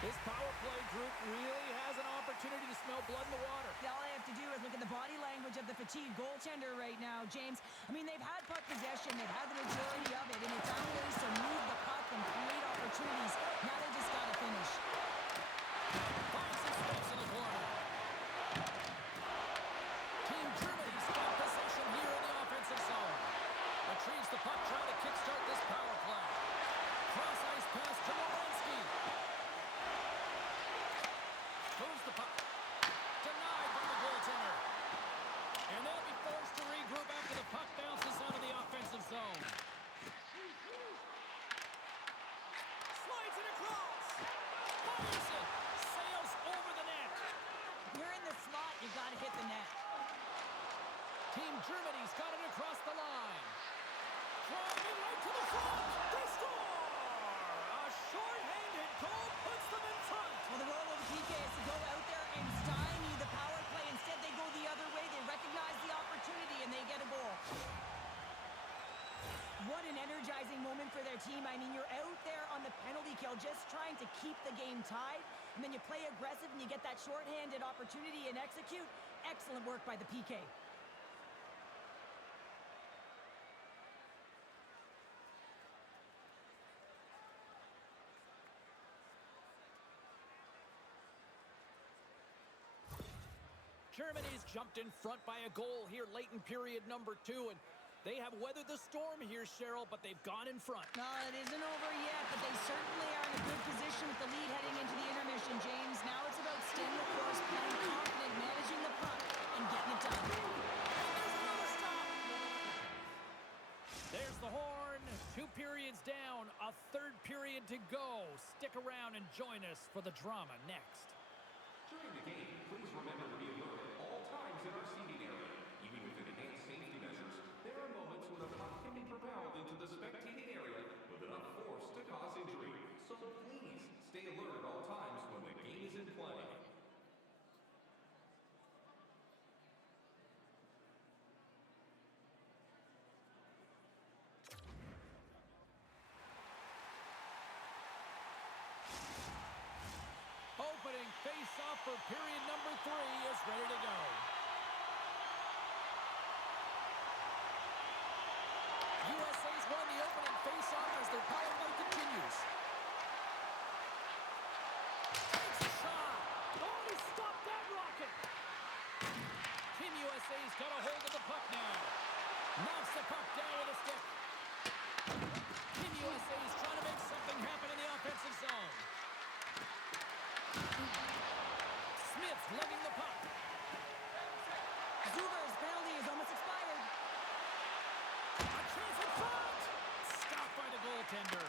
This power play group really has an opportunity to smell blood in the water. Yeah, all I have to do is look at the body language of the fatigued goaltender right now, James. I mean, they've had puck possession. They've had the majority of it, and they found ways to move the puck and create opportunities. Now they just got to finish. Finds some space in the corner. Team Germany's got possession here in the offensive zone. Retrieves the puck, trying to kickstart this power play. Cross-ice pass to Morenski. Moves the puck. Denied by the goaltender. And they'll be forced to regroup after the puck bounces out of the offensive zone. Slides it across. Fires it. Sails over the net. You're in the slot. You got to hit the net. Team Germany's got it across the line. Driving right to the front. They score! A short-handed goal puts them in front. Well, the role of the PK is to go out there and stymie the power play. Instead, they go the other way. They recognize the opportunity, and they get a goal. What an energizing moment for their team. I mean, you're out there on the penalty kill just trying to keep the game tied, and then you play aggressive, and you get that short-handed opportunity and execute. Excellent work by the PK. Germany's jumped in front by a goal here late in period number 2, and they have weathered the storm here, Cheryl, but they've gone in front. No, it isn't over yet, but they certainly are in a good position with the lead heading into the intermission, James. Now it's about staying the course, playing confident, managing the puck, and getting it done. There's the horn. 2 periods down, a third period to go. Stick around and join us for the drama next. During the game, please remember to be alert at all times in our seating area. Even with enhanced safety measures, there are moments when a puck can be propelled into the spectating area with enough force to cause injury. So please, stay alert at all times when the game is in play. Opening face-off for period number 3 is ready to go. USA's won the opening face-off as their power play continues. Takes a shot. Oh, he stopped that rocket. Team USA's got a hold of the puck now. Knocks the puck down with a stick. Team USA's trying to make something happen in the offensive zone. Smith's lugging the puck. Zuber's penalty is almost expired. A chance in front. Stopped by the goaltender.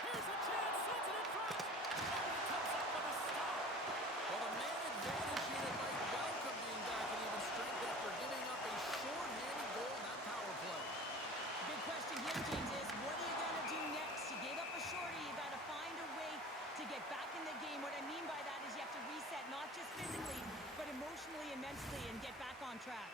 Here's a back in the game. What I mean by that is you have to reset, not just physically, but emotionally and mentally, and get back on track.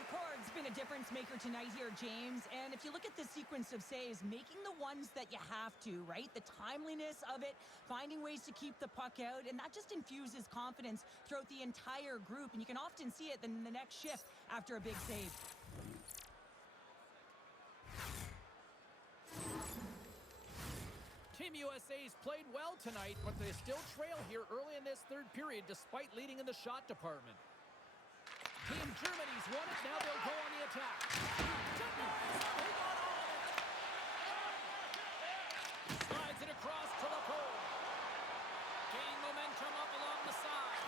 The card's been a difference maker tonight here, James. And if you look at the sequence of saves, making the ones that you have to, right? The timeliness of it, finding ways to keep the puck out, and that just infuses confidence throughout the entire group. And you can often see it in the next shift after a big save. Team USA's played well tonight, but they still trail here early in this third period despite leading in the shot department. Team Germany's won it. Now they'll go on the attack. Denies. He got all of it. Slides it across to the pole. Gain momentum up along the side.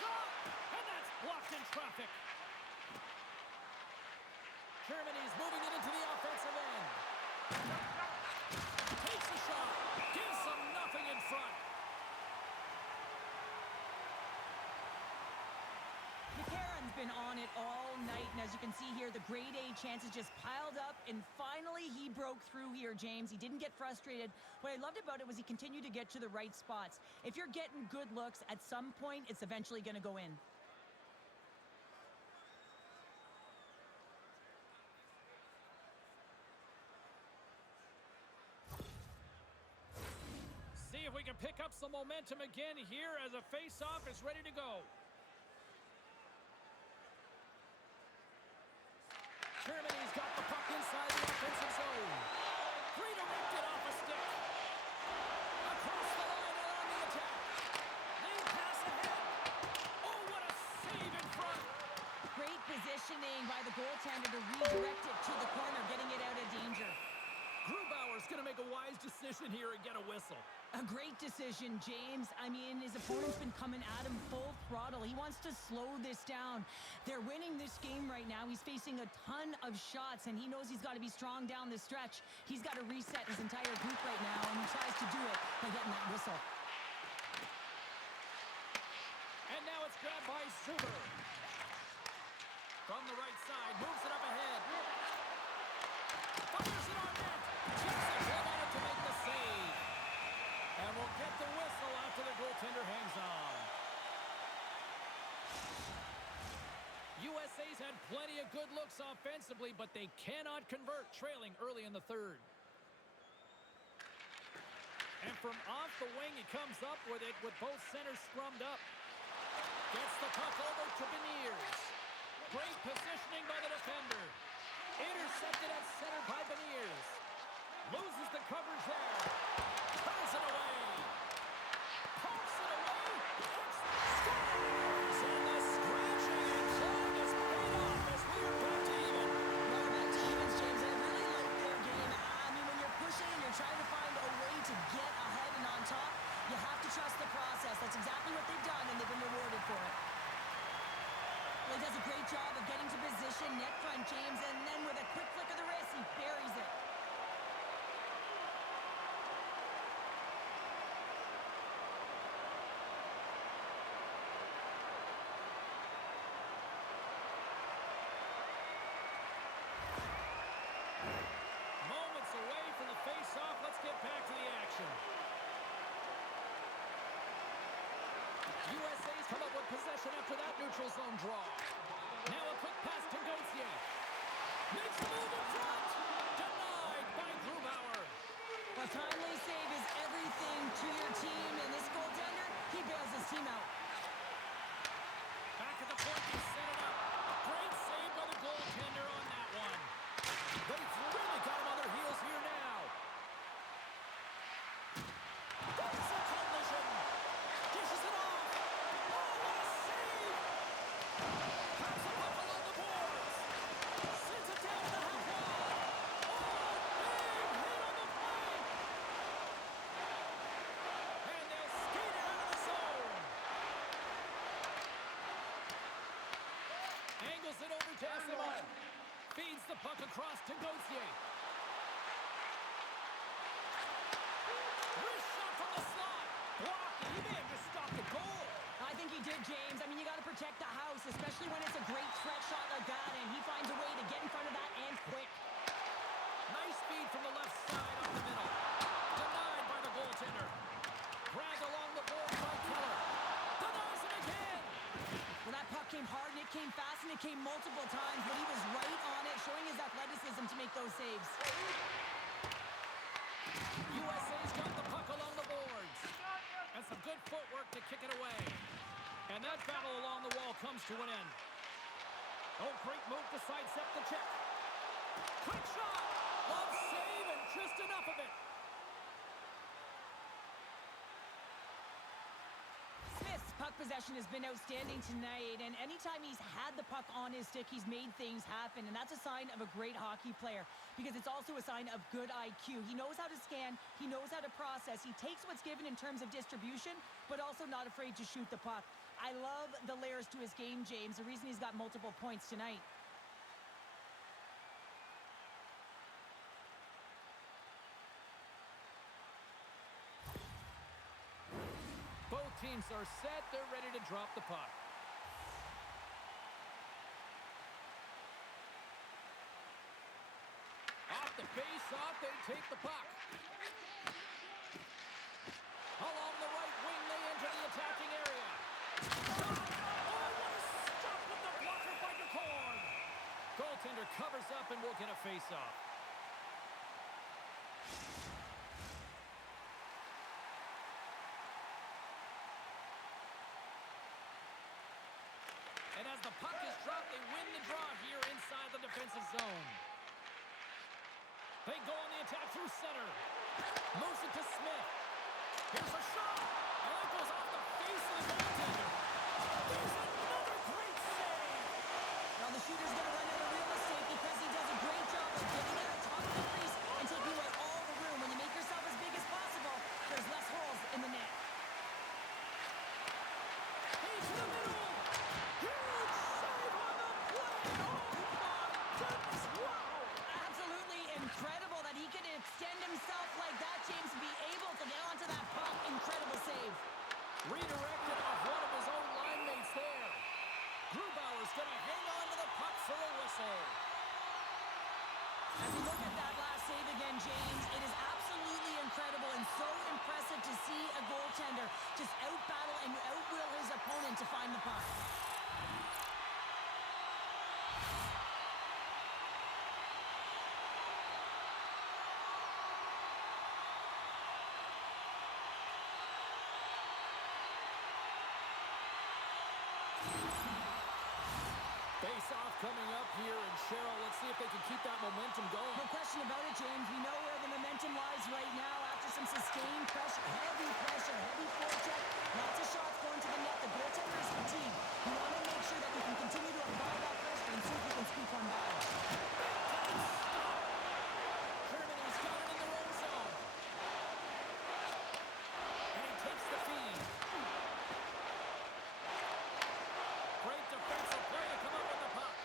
Shot! And that's blocked in traffic. Germany's moving it into the offensive end. Takes a shot. Gives them nothing in front. McCarron's been on it all night, and as you can see here, the grade A chances just piled up, and finally he broke through here, James. He didn't get frustrated. What I loved about it was he continued to get to the right spots. If you're getting good looks, at some point, it's eventually going to go in. See if we can pick up some momentum again here as a face-off is ready to go. Germany's got the puck inside the offensive zone. Redirected off a stick. Across the line and on the attack. They pass ahead. Oh, what a save in front. Great positioning by the goaltender to redirect it to the corner, getting it out of danger. Grubauer's going to make a wise decision here and get a whistle. A great decision, James. I mean, his opponent's been coming at him full throttle. He wants to slow this down. They're winning this game right now. He's facing a ton of shots, and he knows he's got to be strong down the stretch. He's got to reset his entire group right now, and he tries to do it by getting that whistle. And now it's grabbed by Suber. From the right side, moves it up ahead. Fires it on net. Chips a glove on it to make the save. And we'll get the whistle after the goaltender hangs on. USA's had plenty of good looks offensively, but they cannot convert, trailing early in the third. And from off the wing, he comes up with it with both centers scrummed up. Gets the puck over to Beniers. Great positioning by the defender. Intercepted at center by Beniers. Loses the coverage there. Turns it away. Pumps it away. Scores! And the scratching and clawing is paid off as we are back to even. Well, we're back to evens, James. I really like their game. I mean, when you're pushing and you're trying to find a way to get ahead and on top, you have to trust the process. That's exactly what they've done, and they've been rewarded for it. Well, he does a great job of getting to position, net front, James, and then with a quick flick of the wrist, he buries it. Moments away from the face-off. Let's get back to the action. USA's come up with possession after that neutral zone draw. Now a quick pass to Gauthier. Makes the move in front. Denied by Grubauer. A timely save is everything to your team, and this goaltender, he bails his team out. Back at the point, he set it up. Great save by the goaltender on that one. They've really got him on their heels here now. There's a collision. Dishes it off. Oh, what a save! Pops the puck along the boards. Sends it down to the half wall. Oh, big hit on the play. And they'll skate it out of the zone. Angles it over to Estimon. Feeds the puck across to Gauthier. Wrist shot from the slot. Blocked. He may have just stopped the goal. I think he did, James. I mean, you got to protect the house, especially when it's a great threat shot like that, and he finds a way to get in front of that and quick. Nice feed from the left side up the middle. Denied by the goaltender. It came multiple times, but he was right on it, showing his athleticism to make those saves. USA's got the puck along the boards. And some good footwork to kick it away. And that battle along the wall comes to an end. Oh, great move to sidestep the check. Quick shot! Love save and just enough of it. Smith's puck possession has been outstanding tonight, and anytime he's had the puck on his stick, he's made things happen, and that's a sign of a great hockey player because it's also a sign of good IQ. He knows how to scan, he knows how to process, he takes what's given in terms of distribution, but also not afraid to shoot the puck. I love the layers to his game, James, the reason he's got multiple points tonight. Both teams are set. They're ready to drop the puck. Off the face-off, they take the puck. Along the right wing, they enter the attacking area. Shot! Oh, what a stop with the blocker by DeCord. Goaltender covers up and will get a face-off. And as the puck is dropped, they win the draw here inside the defensive zone. They go on the attack through center. Moves it to Smith. Here's a shot. And that goes off the face of the goaltender. There's another great save. Well, the shooter's going to run out of real estate because he does a great job of getting out top of the crease and taking away all the room. When you make yourself as big as possible, there's less holes in the net. He's to the middle. Huge save on the play. Oh, my goodness. Wow. Absolutely incredible that he can extend himself like that, James, to be able to get onto that puck. Incredible save. Redirected off one of his own line mates there. Grubauer's going to hang on to the puck for a whistle. As we look at that last save again, James, it is absolutely incredible and so impressive to see a goaltender just out-battle and out-will his opponent to find the puck. Face-off coming up here, and Cheryl, let's see if they can keep that momentum going. No question about it, James. We know where the momentum lies right now after some sustained pressure, heavy forecheck, lots of shots going to the net. The goaltender is fatigued. We want to make sure that we can continue to apply that pressure and see if we can squeak one by. Germany's got it in their own zone. And he takes the feed. Great defensive play to come up with the puck.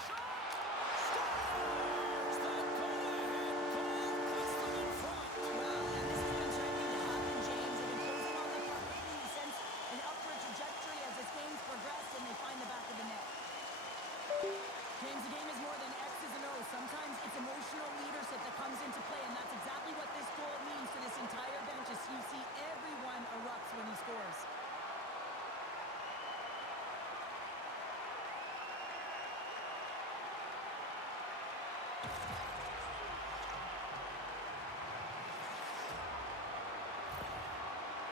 Scores! The go-ahead goal puts them in front. Well, and this has been starting to happen, James. They've been closing on the puck lately. You sense an upward trajectory as this game's progressed and they find the back of the net. James, the game is more than X's and O's. Sometimes it's emotional leadership that comes into play, and that's exactly what this goal means to this entire bench as you see everyone erupts when he scores.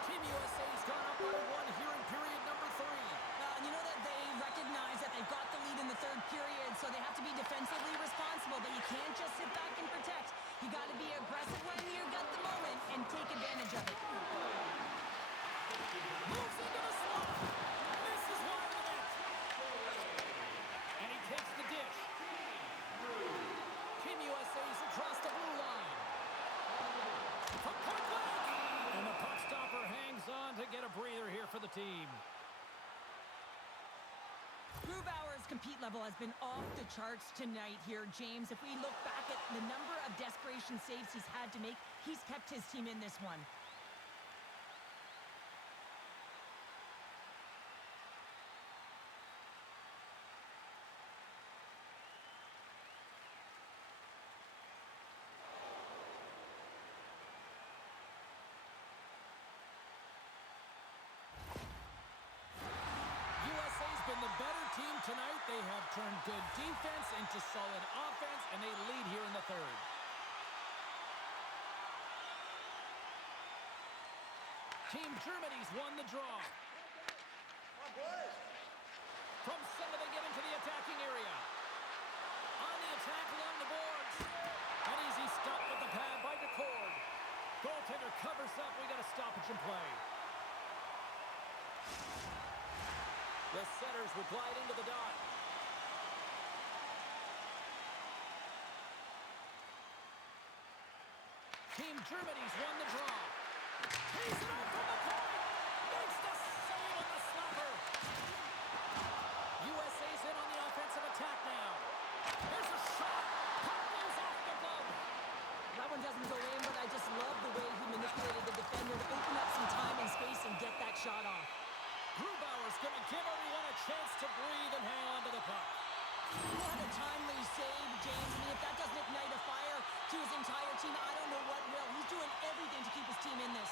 Team USA's gone up by one here in period number 3. And you know that they recognize that they've got the lead in the third period, so they have to be defensively responsible, but you can't just sit back and protect. You got to be aggressive when you got the moment and take advantage of it. Moves into the slot. Misses wide of the net. And he takes the dish. Team USA's across the blue line. From point blank. And the puck stopper hangs on to get a breather here for the team. Grubauer's compete level has been off the charts tonight here, James. If we look back at the number of desperation saves he's had to make, he's kept his team in this one. tonight. They have turned good defense into solid offense, and they lead here in the third. Team Germany's won the draw. From center, they get into the attacking area. On the attack along the boards. An easy stop with the pad by DeCord. Goaltender covers up. We got a stoppage in play. The setters will glide into the dot. Team Germany's won the draw. He's it up from the point. Makes the save on the slapper. USA's in on the offensive attack now. There's a shot. Puck goes off the glove. That one doesn't go in, but I just love the way he manipulated the defender to open up some time and space and get that shot off. Grubauer's going to give everyone a chance to breathe and hang on to the puck. What a timely save, James. I mean, if that doesn't ignite a fire to his entire team, I don't know what will. He's doing everything to keep his team in this.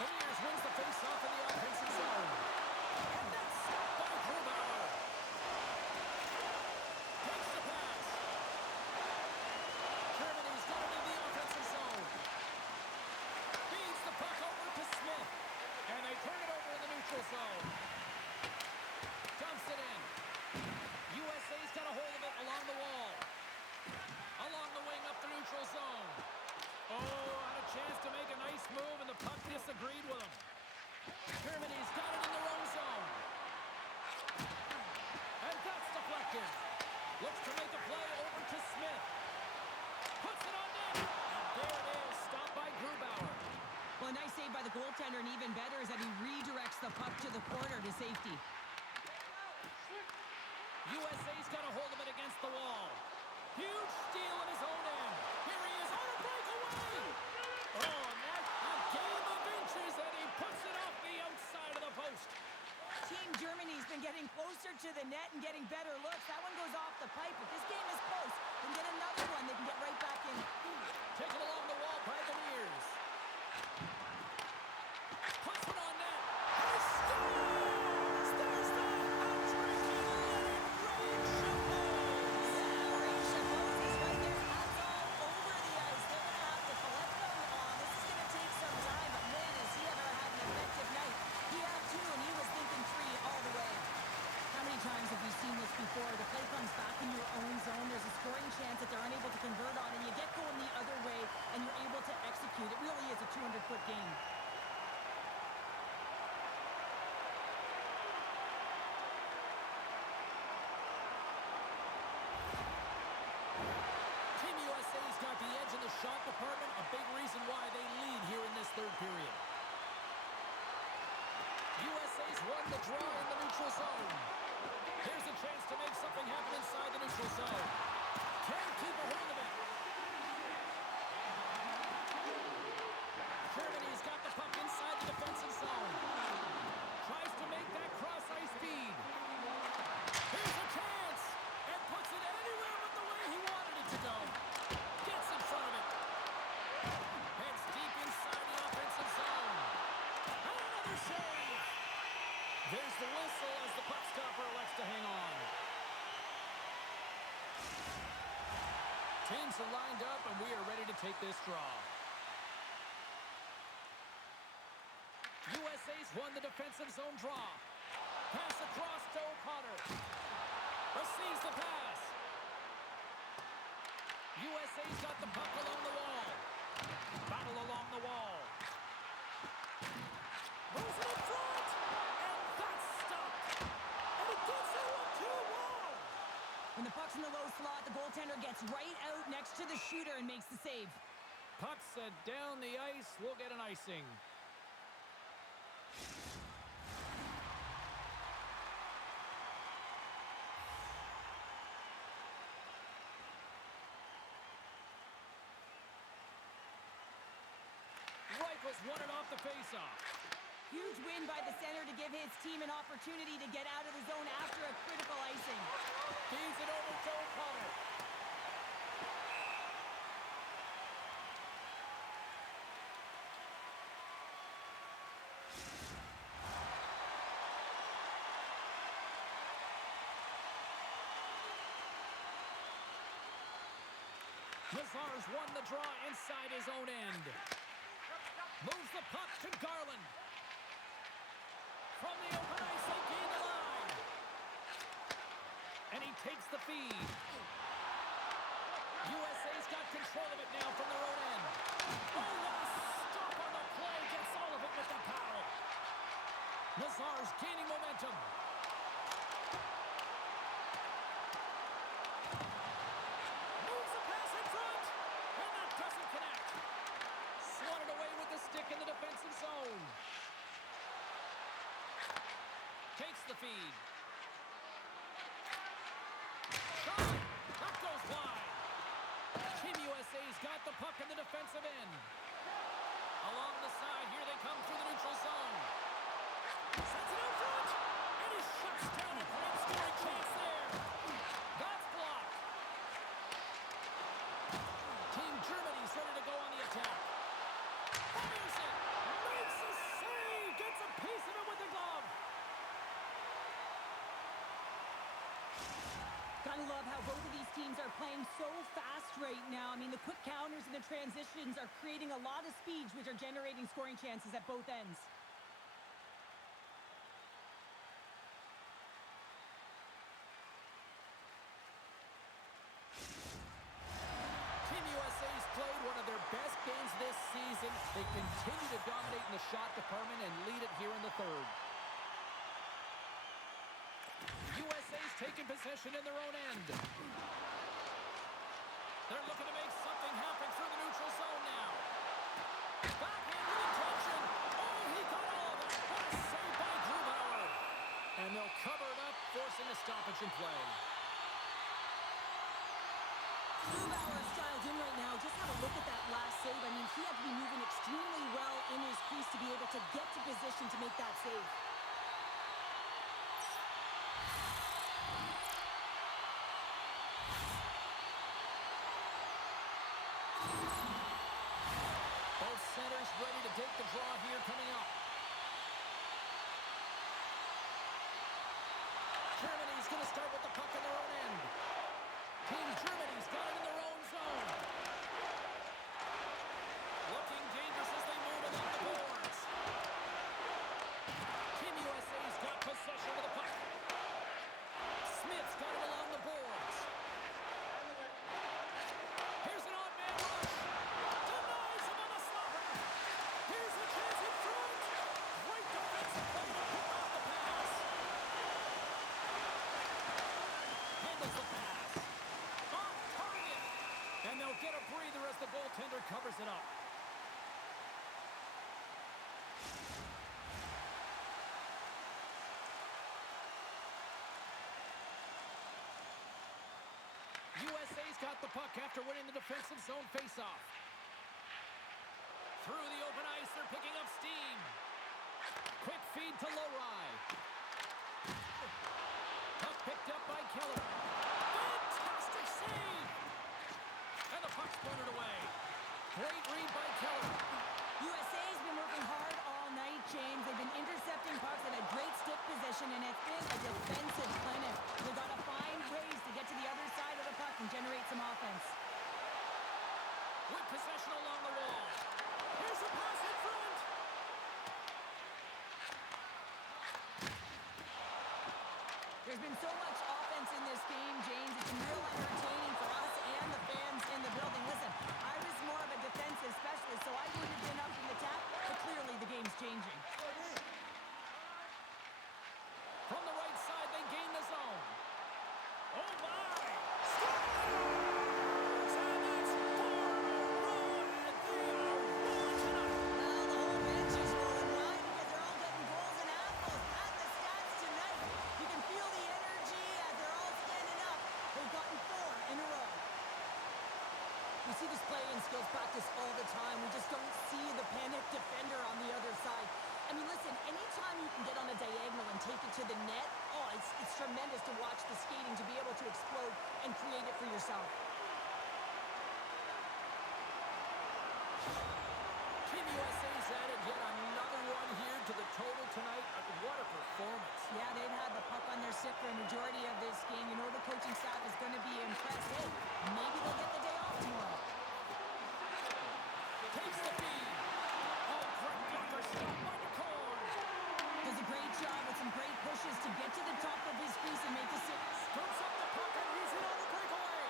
Ayers wins the face-off in the offensive zone. And that's stopped by Grubauer. Takes the pass. Germany's got it in the offensive zone. Feeds the puck over to Smith. And they turn it over in the neutral zone. Dumps it in. USA's got a hold of it along the wall. Along the wing up the neutral zone. Oh, had a chance to make a nice move, and the puck disagreed with him. Germany's got it in their own zone. And that's deflected. Looks to make a play over to Smith. Puts it on net. And there it is, stopped by Grubauer. Well, a nice save by the goaltender, and even better is that he redirects the puck to the corner to safety. USA's got a hold of it against the wall. Huge steal in his own end. Here he is on a breakaway. Oh, and that's a game of inches, and he puts it off the outside of the post. Team Germany's been getting closer to the net and getting better looks. That one goes off the pipe. If this game is close, they can get another one. They can get right back in. Taken along the wall by the Mears. Puts it on net. He scores! There's the hat-trick. He let it rain champagne. Rain Chapeau is right there. Hats all over the ice. They're going to have to collect them. This is going to take some time, but man, has he ever had an effective night. He had two, and he was thinking three all the way. How many times have we seen this before? The play comes back in your own zone. There's a scoring chance that they're unable to convert on, and you get going the other way, and you're able to execute. It really is a 200-foot game. Team USA's got the edge in the shot department, a big reason why they lead here in this third period. USA's won the draw in the neutral zone. Here's a chance to make something happen inside the neutral zone. Can't keep a hold of it. Germany's got the puck inside the defensive zone. Tries to make that cross-ice feed. Here's a chance. And puts it anywhere but the way he wanted it to go. Gets in front of it. Heads deep inside the offensive zone. And another save. There's the whistle as the puck stopper elects to hang on. Teams are lined up, and we are ready to take this draw. USA's won the defensive zone draw. Pass across to O'Connor. Receives the pass. USA's got the puck along the wall. Battle along the wall. Moves it in front. And that's stopped. And it gets it with 2-1. When the puck's in the low slot, the goaltender gets right out next to the shooter and makes the save. Puck set down the ice. We'll get an icing. Columbus won it off the faceoff. Huge win by the center to give his team an opportunity to get out of the zone after a critical icing. Feeds it over to O'Connor. Lazar's won the draw inside his own end. Moves the puck to Garland. From the open ice, they gain the line. And he takes the feed. USA's got control of it now from their own end. Oh, what a stop on the play. Gets all of it with the power. Lazar's gaining momentum. Moves the pass in front. And that doesn't connect. Swatted away with the stick in the defensive zone. Takes the feed. Shot! That goes wide. Team USA's got the puck in the defensive end. Along the side, here they come through the neutral zone. Sends it out front. And he shuts down a great scoring chance there. That's blocked. Team Germany's ready to go on the attack. Fires it. Makes a save. Gets a piece of it with the glove. Gotta love how both of these teams are playing so fast right now. I mean, the quick counters and the transitions are creating a lot of speeds, which are generating scoring chances at both ends. Team USA's played one of their best games this season. They continue to dominate in the shot department and lead it here in the third. USA's taking possession in their own end. They're looking to make something happen through the neutral zone now. Backhand with intention. Oh, he got all of it. What a save by Grubauer. And they'll cover it up, forcing a stoppage in play. Grubauer's dialed in right now. Just have a look at that last save. I mean, he had to be moving extremely well in his crease to be able to get to position to make that save. Both centers ready to take the draw here coming up. Germany's going to start with the puck in their own end. Team Germany's got it in their own zone. Looking dangerous as they move along the boards. Team USA's got possession of the puck. Smith's got it along the boards. Here's an odd man rush. Denies him on the slapper. Here's a chance in front. Great defensive play to pick off the pass. Handles the pass. Off target. And they'll get a breather as the goaltender covers it up. USA's got the puck after winning the defensive zone faceoff. Through the open ice, they're picking up steam. Quick feed to Lowry. Puck picked up by Keller. Fantastic save! And the puck's punted away. Great read by Keller. USA's been working hard all night, James. They've been intercepting pucks at a great stick position, and it's been a defensive clinic. They've got to find ways to get to the other side of the puck and generate some offense. With possession along the wall. Here's a pass in front. There's been so much offense in this game, James. It's been real entertaining for us and the fans in the building. Listen, I was more of a defensive specialist, so I wouldn't have been up in the tap, but clearly the game's changing. From the right side, they gain the zone. Oh, my! Well, the whole bench is rolling wide because they're all getting goals and apples. At the stats tonight, you can feel the energy as they're all standing up. They've gotten 4 in a row. We see this play in skills practice all the time. We just don't see the panic defender on the other side. I mean, listen, anytime you can get on a diagonal and take it to the net, oh, it's tremendous to watch the skating, to be able to explode and create it for yourself. Team USA's added yet another one here to the total tonight. What a performance. Yeah, they've had the puck on their stick for a majority of this game. You know the coaching staff is going to be impressed. Hey, maybe they'll get the day off tomorrow. Takes the feed. Oh, great blocker stop by the corner. Does a great job with some great pushes to get to the top of his crease and make the save. Scoops up the puck and he's in on the breakaway.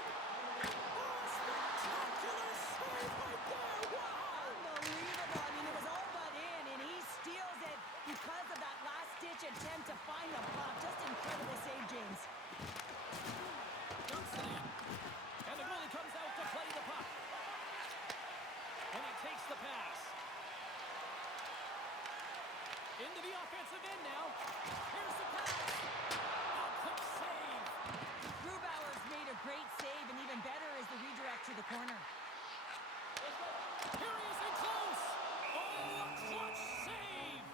Oh, spectacular save right there. Wow. Unbelievable. I mean, it was all but in, and he steals it because of that last-ditch attempt to find the puck. Just incredible save, James. Dumps it in. And the goalie comes out to play the puck. And he takes the pass. Into the offensive end now. Here's the pass. A quick save. Grubauer's made a great save, and even better is the redirect to the corner. Here he is in close. Oh, a clutch save.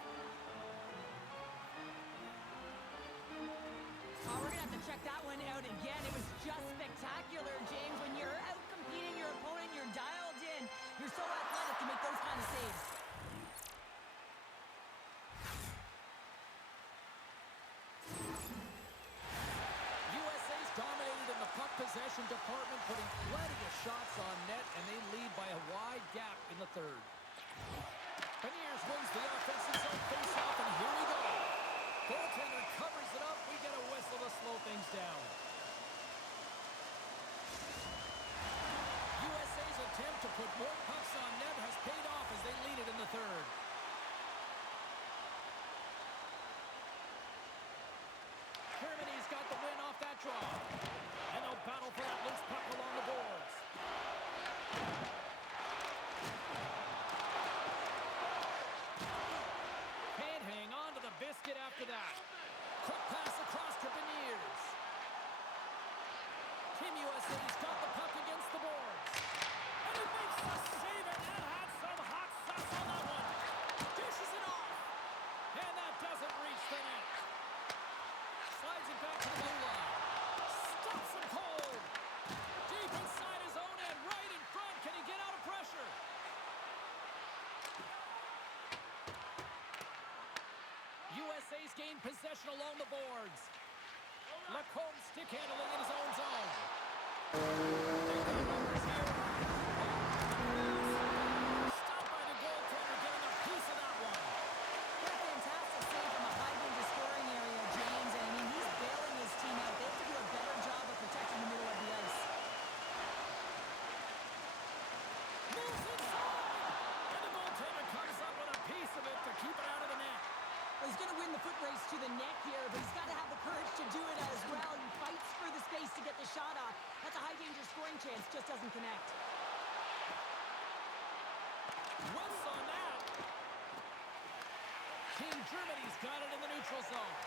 Oh, we're going to have to check that one out again. It was just spectacular, James. When you're out competing your opponent, you're dialed in. You're so athletic to make those kind of saves. USA's dominated in the puck possession department, putting plenty of shots on net, and they lead by a wide gap in the third. Beniers wins the offensive zone faceoff, and here we go. Goaltender covers it up. We get a whistle to slow things down. USA's attempt to put more pucks on net has paid off as they lead it in the third. Germany's got the win off that draw. And they'll battle for that loose puck along the boards. Can't hang on to the biscuit after that. Quick pass across to Beniers. Team USA's got the puck against the boards. And he makes the save, and that had some hot sauce on that one. Dishes it off. And that doesn't reach the net. Slides it back to the blue line. Stops him cold. Deep inside his own end, right in front. Can he get out of pressure? USA's gained possession along the boards. Lacombe stick handling in his own zone. They got numbers here. Stopped by the goaltender, getting a piece of that one. What a fantastic save from a high-danger scoring area, James. And I mean, he's bailing his team out. They have to do a better job of protecting the middle of the ice. Moves inside. And the goaltender comes up with a piece of it to keep it out of the net. Well, he's going to win the foot race to the net here, but he's got to have the courage to do it as well. He fights for the space to get the shot off. That's a high-danger scoring chance, just doesn't connect. Whiffs on that. Team Germany's got it in the neutral zone.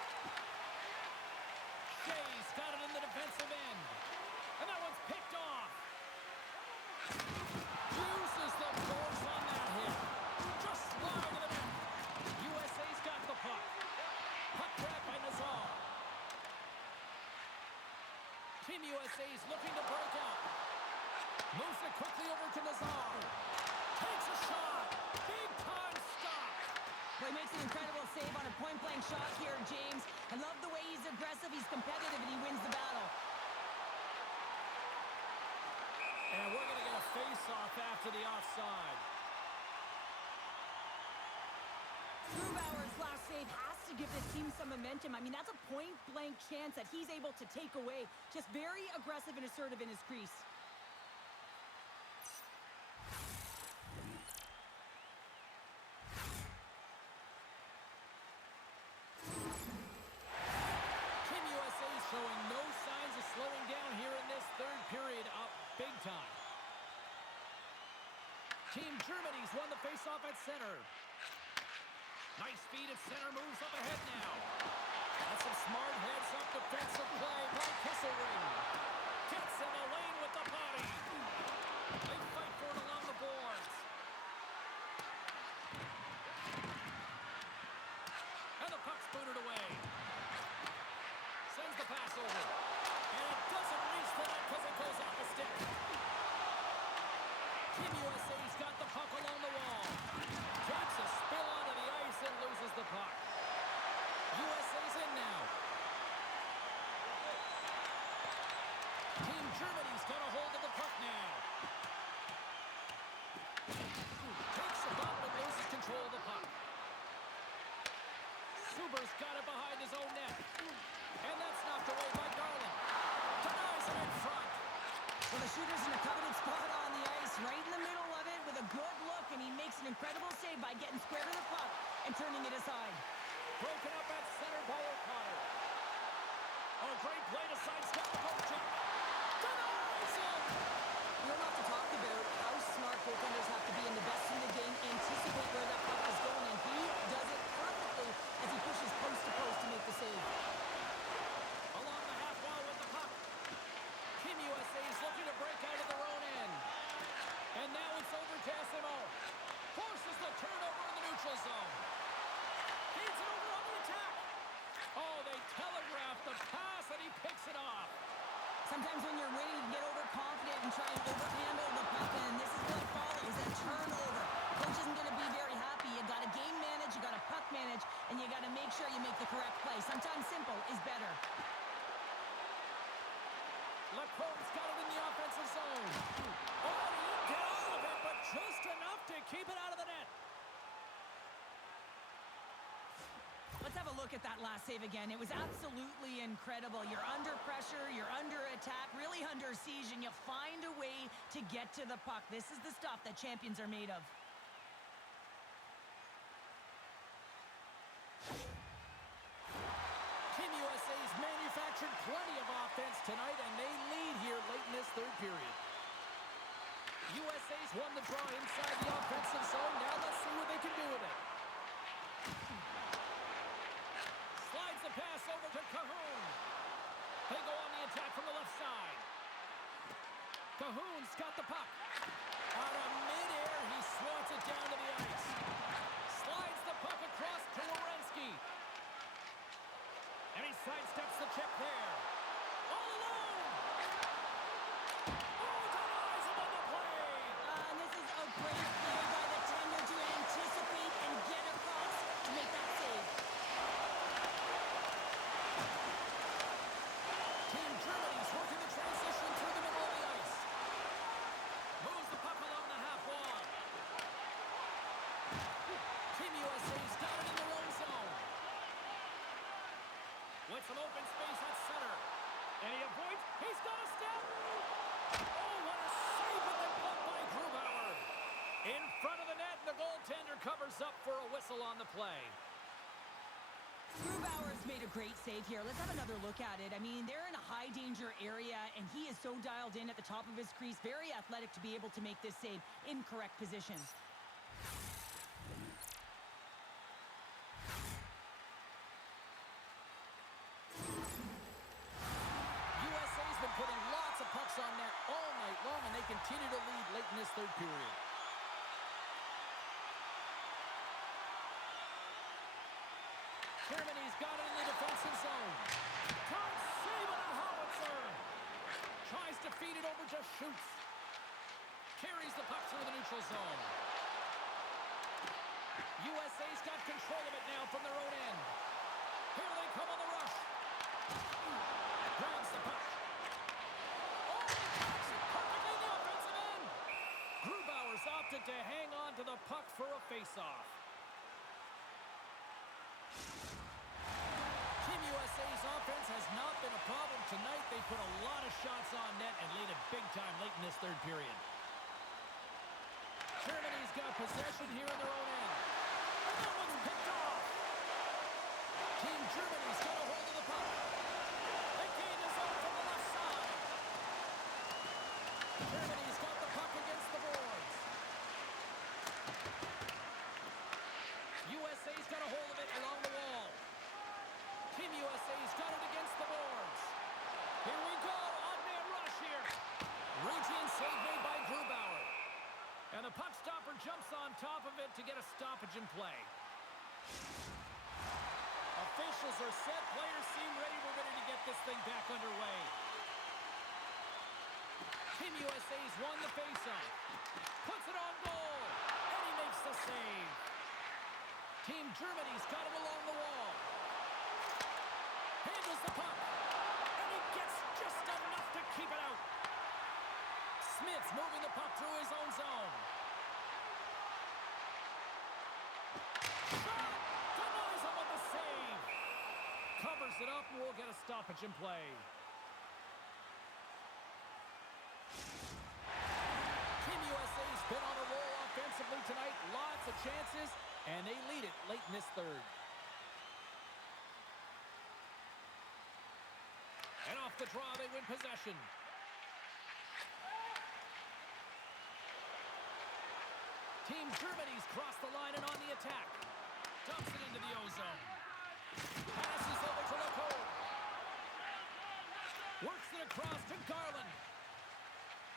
Shea's got it in the defensive end. And that one's picked off. Uses the force on that hit. Just wide of the net. USA's got the puck. Puck grab by Nazar. Team USA's looking to break out. Moves it quickly over to Nazar. Takes a shot. Big time stop. Well, he makes an incredible save on a point-blank shot here, James. I love the way he's aggressive, he's competitive, and he wins the battle. And we're going to get a face-off after the offside. Grubauer's last save has to give this team some momentum. I mean, that's a point-blank chance that he's able to take away. Just very aggressive and assertive in his crease. Team USA is showing no signs of slowing down here in this third period, up big time. Team Germany's won the faceoff at center. Nice speed at center, moves up ahead now. That's some smart heads-up defensive play by Kesselring. Gets in the lane with the body. They fight for it along the boards. USA's got the puck along the wall. Takes a spill onto the ice and loses the puck. USA's in now. Team Germany's got a hold of the puck now. Takes the bump and loses control of the puck. Suber's got it behind his own net. And that's knocked away by Garland. Denies it in front. Well, the shooter's in a coveted spot on the ice, right in the middle of it with a good look, and he makes an incredible save by getting square to the puck and turning it aside. Broken up at center by O'Connor. Oh, great play to sidestep the poke check. Denies him! You don't have to talk about how smart goaltenders have to be, in the best in the game anticipate where that puck is going, and he does it perfectly as he pushes post to post to make the save. Along the half wall with the puck. Team USA is looking to break out of their own end. And now it's over to SMO. Forces the turnover in the neutral zone. Feeds it over on the attack. Oh, they telegraph the pass and he picks it off. Sometimes when you're ready to get overconfident and try and overhandle the puck, and this is what follows, a turnover. Coach isn't going to be very happy. You got to game manage, you got to puck manage, and you got to make sure you make the correct play. Sometimes simple is better. Lacomb's got it in the offensive zone. Oh, he didn't get all of it, but just enough to keep it out of the net. Let's have a look at that last save again. It was absolutely incredible. You're under pressure, you're under attack, really under siege, and you find a way to get to the puck. This is the stuff that champions are made of. Team USA's manufactured plenty of offense tonight, and they lead here late in this third period. USA's won the draw inside the offensive zone. Now let's see what they can do with it. Slides the pass over to Cahoon. They go on the attack from the left side. Cahoon's got the puck. Out of midair, he swats it down to the ice. Slides the puck across to Werenski. And he sidesteps the check there. All alone! Oh, denies him on the play! And this is a great play by the tender to anticipate and get across to make that save. Team Germany's working the transition through the middle of the ice. Moves the puck along the half wall. Team USA's got it in their own zone. With some open space at center. And he avoids. He's got a step. Oh, what a save with the puck by Grubauer. In front of the net, the goaltender covers up for a whistle on the play. Grubauer's made a great save here. Let's have another look at it. I mean, they're in a high-danger area, and he is so dialed in at the top of his crease. Very athletic to be able to make this save in correct position. USA's been putting lots of pucks on net all night long, and they continue to lead late in this third period. Germany's got it in the defensive zone. Top save on a howitzer. Tries to feed it over, just shoots. Carries the puck through the neutral zone. USA's got control of it now from their own end. Here they come on the rush. Grabs the puck. Oh, he tracks it perfectly in the offensive end. Grubauer's opted to hang on to the puck for a face-off. Team USA's offense has not been a problem tonight. They put a lot of shots on net and lead it big time late in this third period. Germany's got possession here in their own end. And that one's picked off. Team Germany's got a hold of the puck. They gain the zone from the left side. Germany's got the puck against the boards. USA's got a hold of it along the wall. Team USA's got it against the boards. Here we go. Odd-man rush here. Routine save made by Grubauer. And the puck stopper jumps on top of it to get a stoppage in play. Officials are set. Players seem ready. We're ready to get this thing back underway. Team USA's won the faceoff. Puts it on goal. And he makes the save. Team Germany's got it along the wall. Handles the puck. And he gets just enough to keep it out. Smith's moving the puck through his own zone. Shot! Denies him with the save. Covers it up and we'll get a stoppage in play. Team USA's been on a roll offensively tonight. Lots of chances, and they lead it late in this third. And off the draw, they win possession. Team Germany's crossed the line and on the attack. Dumps it into the ozone. Passes over to Lecole. Works it across to Garland.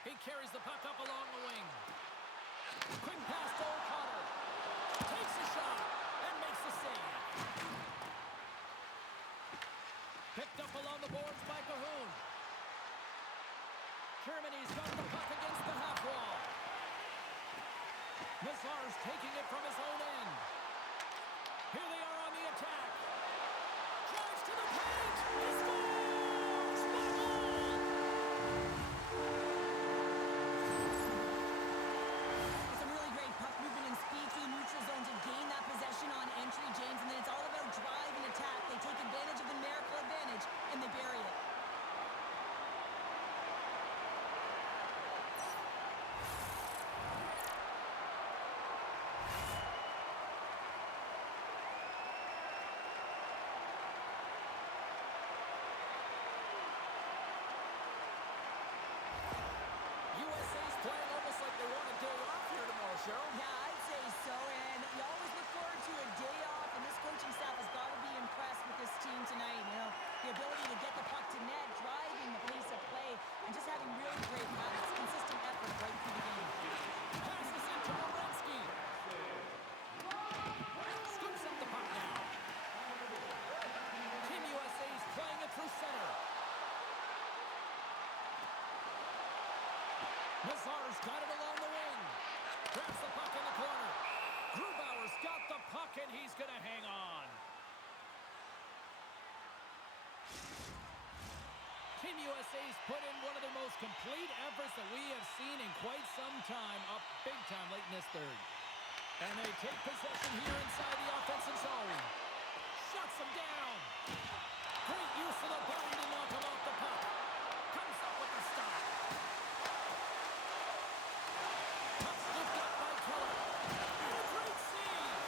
He carries the puck up along the wing. Quick pass to O'Connor. Takes a shot and makes the save. Picked up along the boards by Cahoon. Germany's got the puck against the half wall. Nazar's taking it from his own end. Here they are on the attack. Drives to the paint. He scores! What a goal! Some really great puck movement and speed to the neutral zone to gain that possession on entry, James. And then it's all about drive and attack. They take advantage of the numerical advantage, and they bury it. USA's playing almost like they want a day off here tomorrow, Cheryl. Yeah, I'd say so. And you always look forward to a day off, and this coaching staff has got to be impressed with this team tonight. You know, the ability to get the puck to net, driving the pace of play, and just having really great habits, consistent effort right through the game. Passes into Werenski. Scoops up the puck now. Team USA's playing it through center. Nazar's got it along the wing. Grabs the puck in the corner. Grubauer's got the puck, and he's going to hang on. Team USA's put in one of their most complete efforts that we have seen in quite some time, up big time late in this third. And they take possession here inside the offensive zone. Shuts them down. Great use of the body to knock him off the puck. Comes up with the stop. Puck scooped up by Keller. And a great save.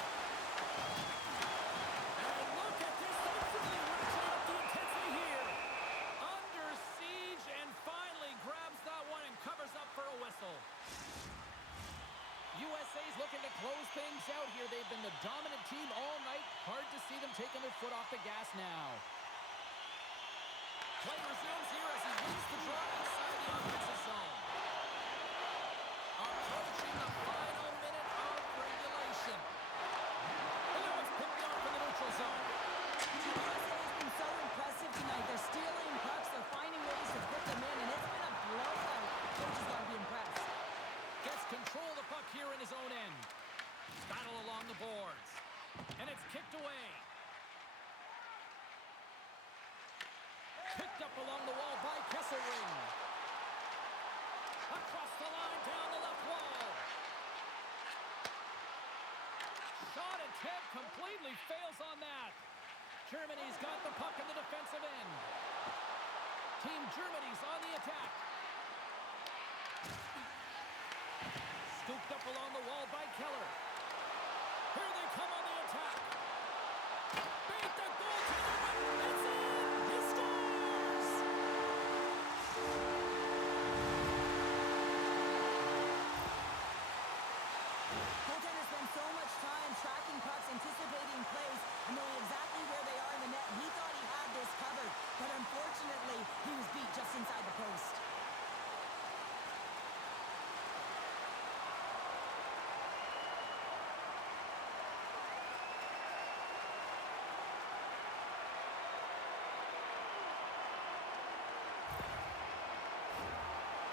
And look at this. They really ratcheted up the intensity here. Under siege and finally grabs that one and covers up for a whistle. USA's looking to close things out here. They've been the dominant team all night. Hard to see them taking their foot off the gas now. Play resumes here as he wins the draw inside the offensive zone. Approaching the final minute of regulation. And now it's picked off in the neutral zone. Team USA has been so impressive tonight. They're stealing pucks, they're finding ways to put them in, and it's been a blowout. Coach has got to be impressed. Gets control of the puck here in his own end. Battle along the boards. And it's kicked away. Picked up along the wall by Kesselring. Across the line, down the left wall. Shot attempt completely fails on that. Germany's got the puck in the defensive end. Team Germany's on the attack. Scooped up along the wall by Keller. Here they come on the attack. Beat the goaltender, but it's in! He scores! Goaltender spent so much time tracking pucks, anticipating plays, and knowing exactly where they are in the net. He thought he had this covered, but unfortunately, he was beat just inside the post.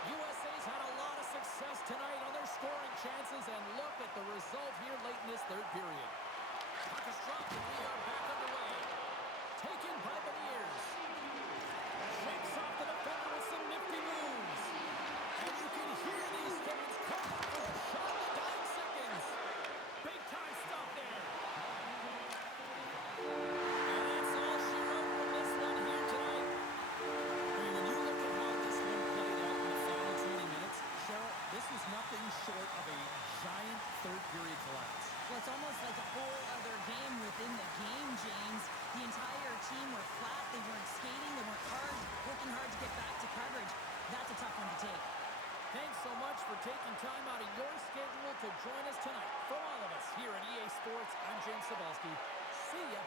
USA's chances, and look at the result here late in this third period. Puck is dropped, and we are back underway. Taken by the ears. Shakes off the defender with some nifty moves. And you can hear these fans calling for a shot in the dying seconds. Big time stop there. And that's all she wrote from this one here tonight. When you look at how this one played out in the final 20 minutes, Cheryl, this was nothing short of a giant third period collapse. Well, it's almost like a whole other game within the game, James. The entire team were flat. They weren't skating. They weren't working hard to get back to coverage. That's a tough one to take. Thanks so much for taking time out of your schedule to join us tonight. For all of us here at EA Sports, I'm James Cebulski. See ya.